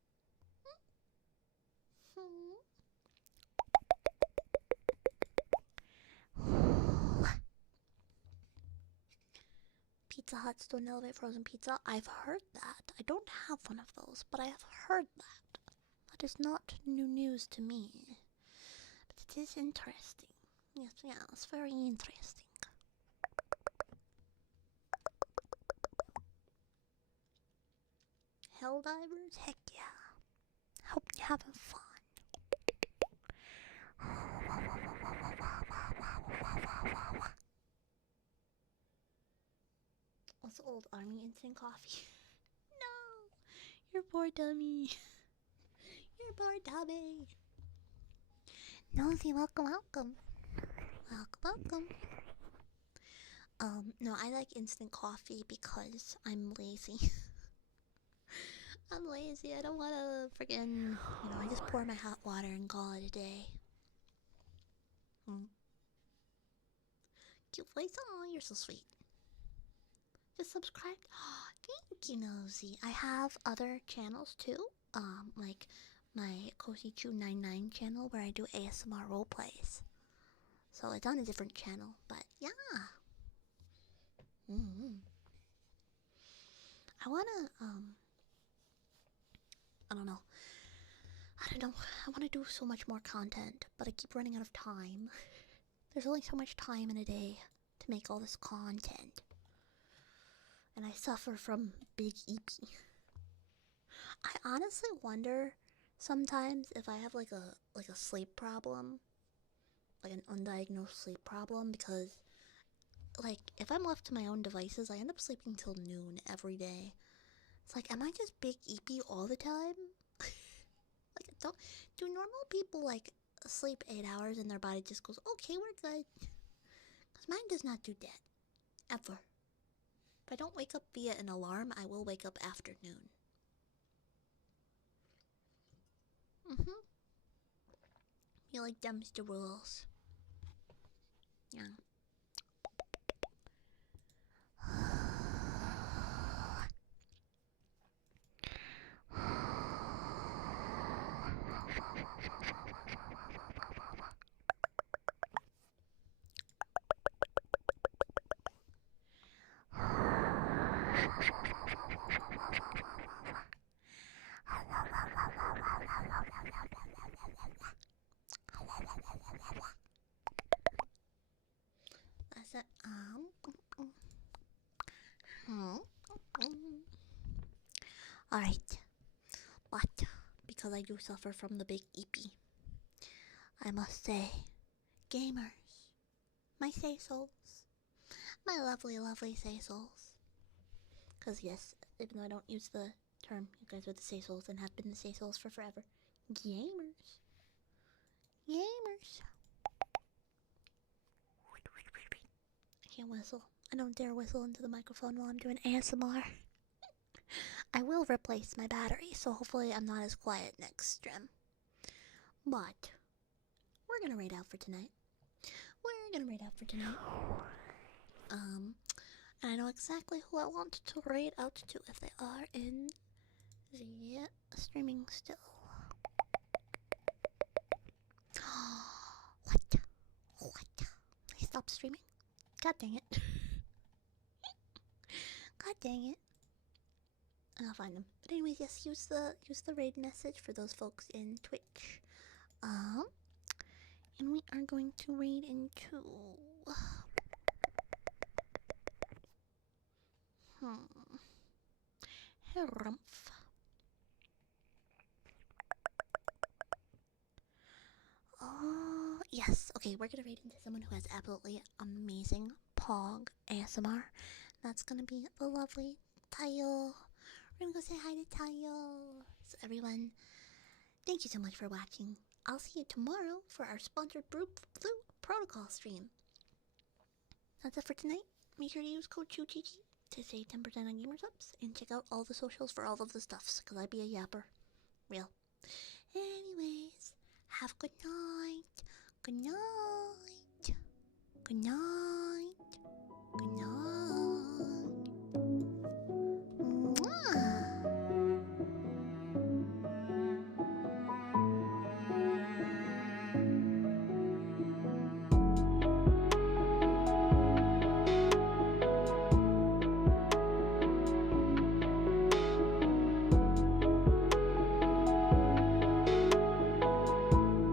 Pizza Hut's doing elevate frozen pizza. I've heard that. I don't have one of those, but I have heard that. That is not new news to me. But it is interesting. Yes, yeah, it's very interesting. Helldivers? Heck yeah. Hope you're having fun. What's old army instant coffee? No! You're poor dummy. You're poor dummy. Nosy, welcome. No, I like instant coffee because I'm lazy. I'm lazy. I don't want to friggin', I just pour my hot water and call it a day. Cute voice. Oh, you're so sweet. Just subscribe. Oh, thank you, Nosy. I have other channels too. Like my Cozy299 channel where I do ASMR roleplays. So it's on a different channel, but yeah. I wanna, I don't know. I wanna do so much more content, but I keep running out of time. There's only so much time in a day to make all this content. And I suffer from big EP. I honestly wonder sometimes if I have like a sleep problem, like an undiagnosed sleep problem, because like if I'm left to my own devices, I end up sleeping till noon every day. It's like, am I just big EP all the time? Like, do normal people like sleep 8 hours and their body just goes, okay, we're good? Because mine does not do that. Ever. If I don't wake up via an alarm, I will wake up after noon. You like them's the rules. Yeah. That's it. Alright. But because I do suffer from the big EP, I must say, gamers, my say-souls, my lovely, lovely say-souls. Because yes, even though I don't use the term, you guys are the say-souls and have been the say-souls for forever. Gamers. Gamers. I can't whistle. I don't dare whistle into the microphone while I'm doing ASMR. I will replace my battery, so hopefully I'm not as quiet next stream. But we're gonna raid out for tonight. And I know exactly who I want to raid out to if they are in the streaming still. What? He stopped streaming? God dang it. God dang it. I'll find them. But anyways, yes, use the raid message for those folks in Twitch. And we are going to raid into Harumph. Oh, yes. Okay, we're gonna raid into someone who has absolutely amazing Pog ASMR. That's gonna be the lovely Tayo. We're gonna go say hi to Tayo. So everyone, thank you so much for watching. I'll see you tomorrow for our sponsored Blue Protocol stream. That's it for tonight. Make sure to use code CHUCHICHI to save 10% on gamer subs and check out all the socials for all of the stuffs, because I be a yapper. Real. Anyways, have a good night. Good night. Good night.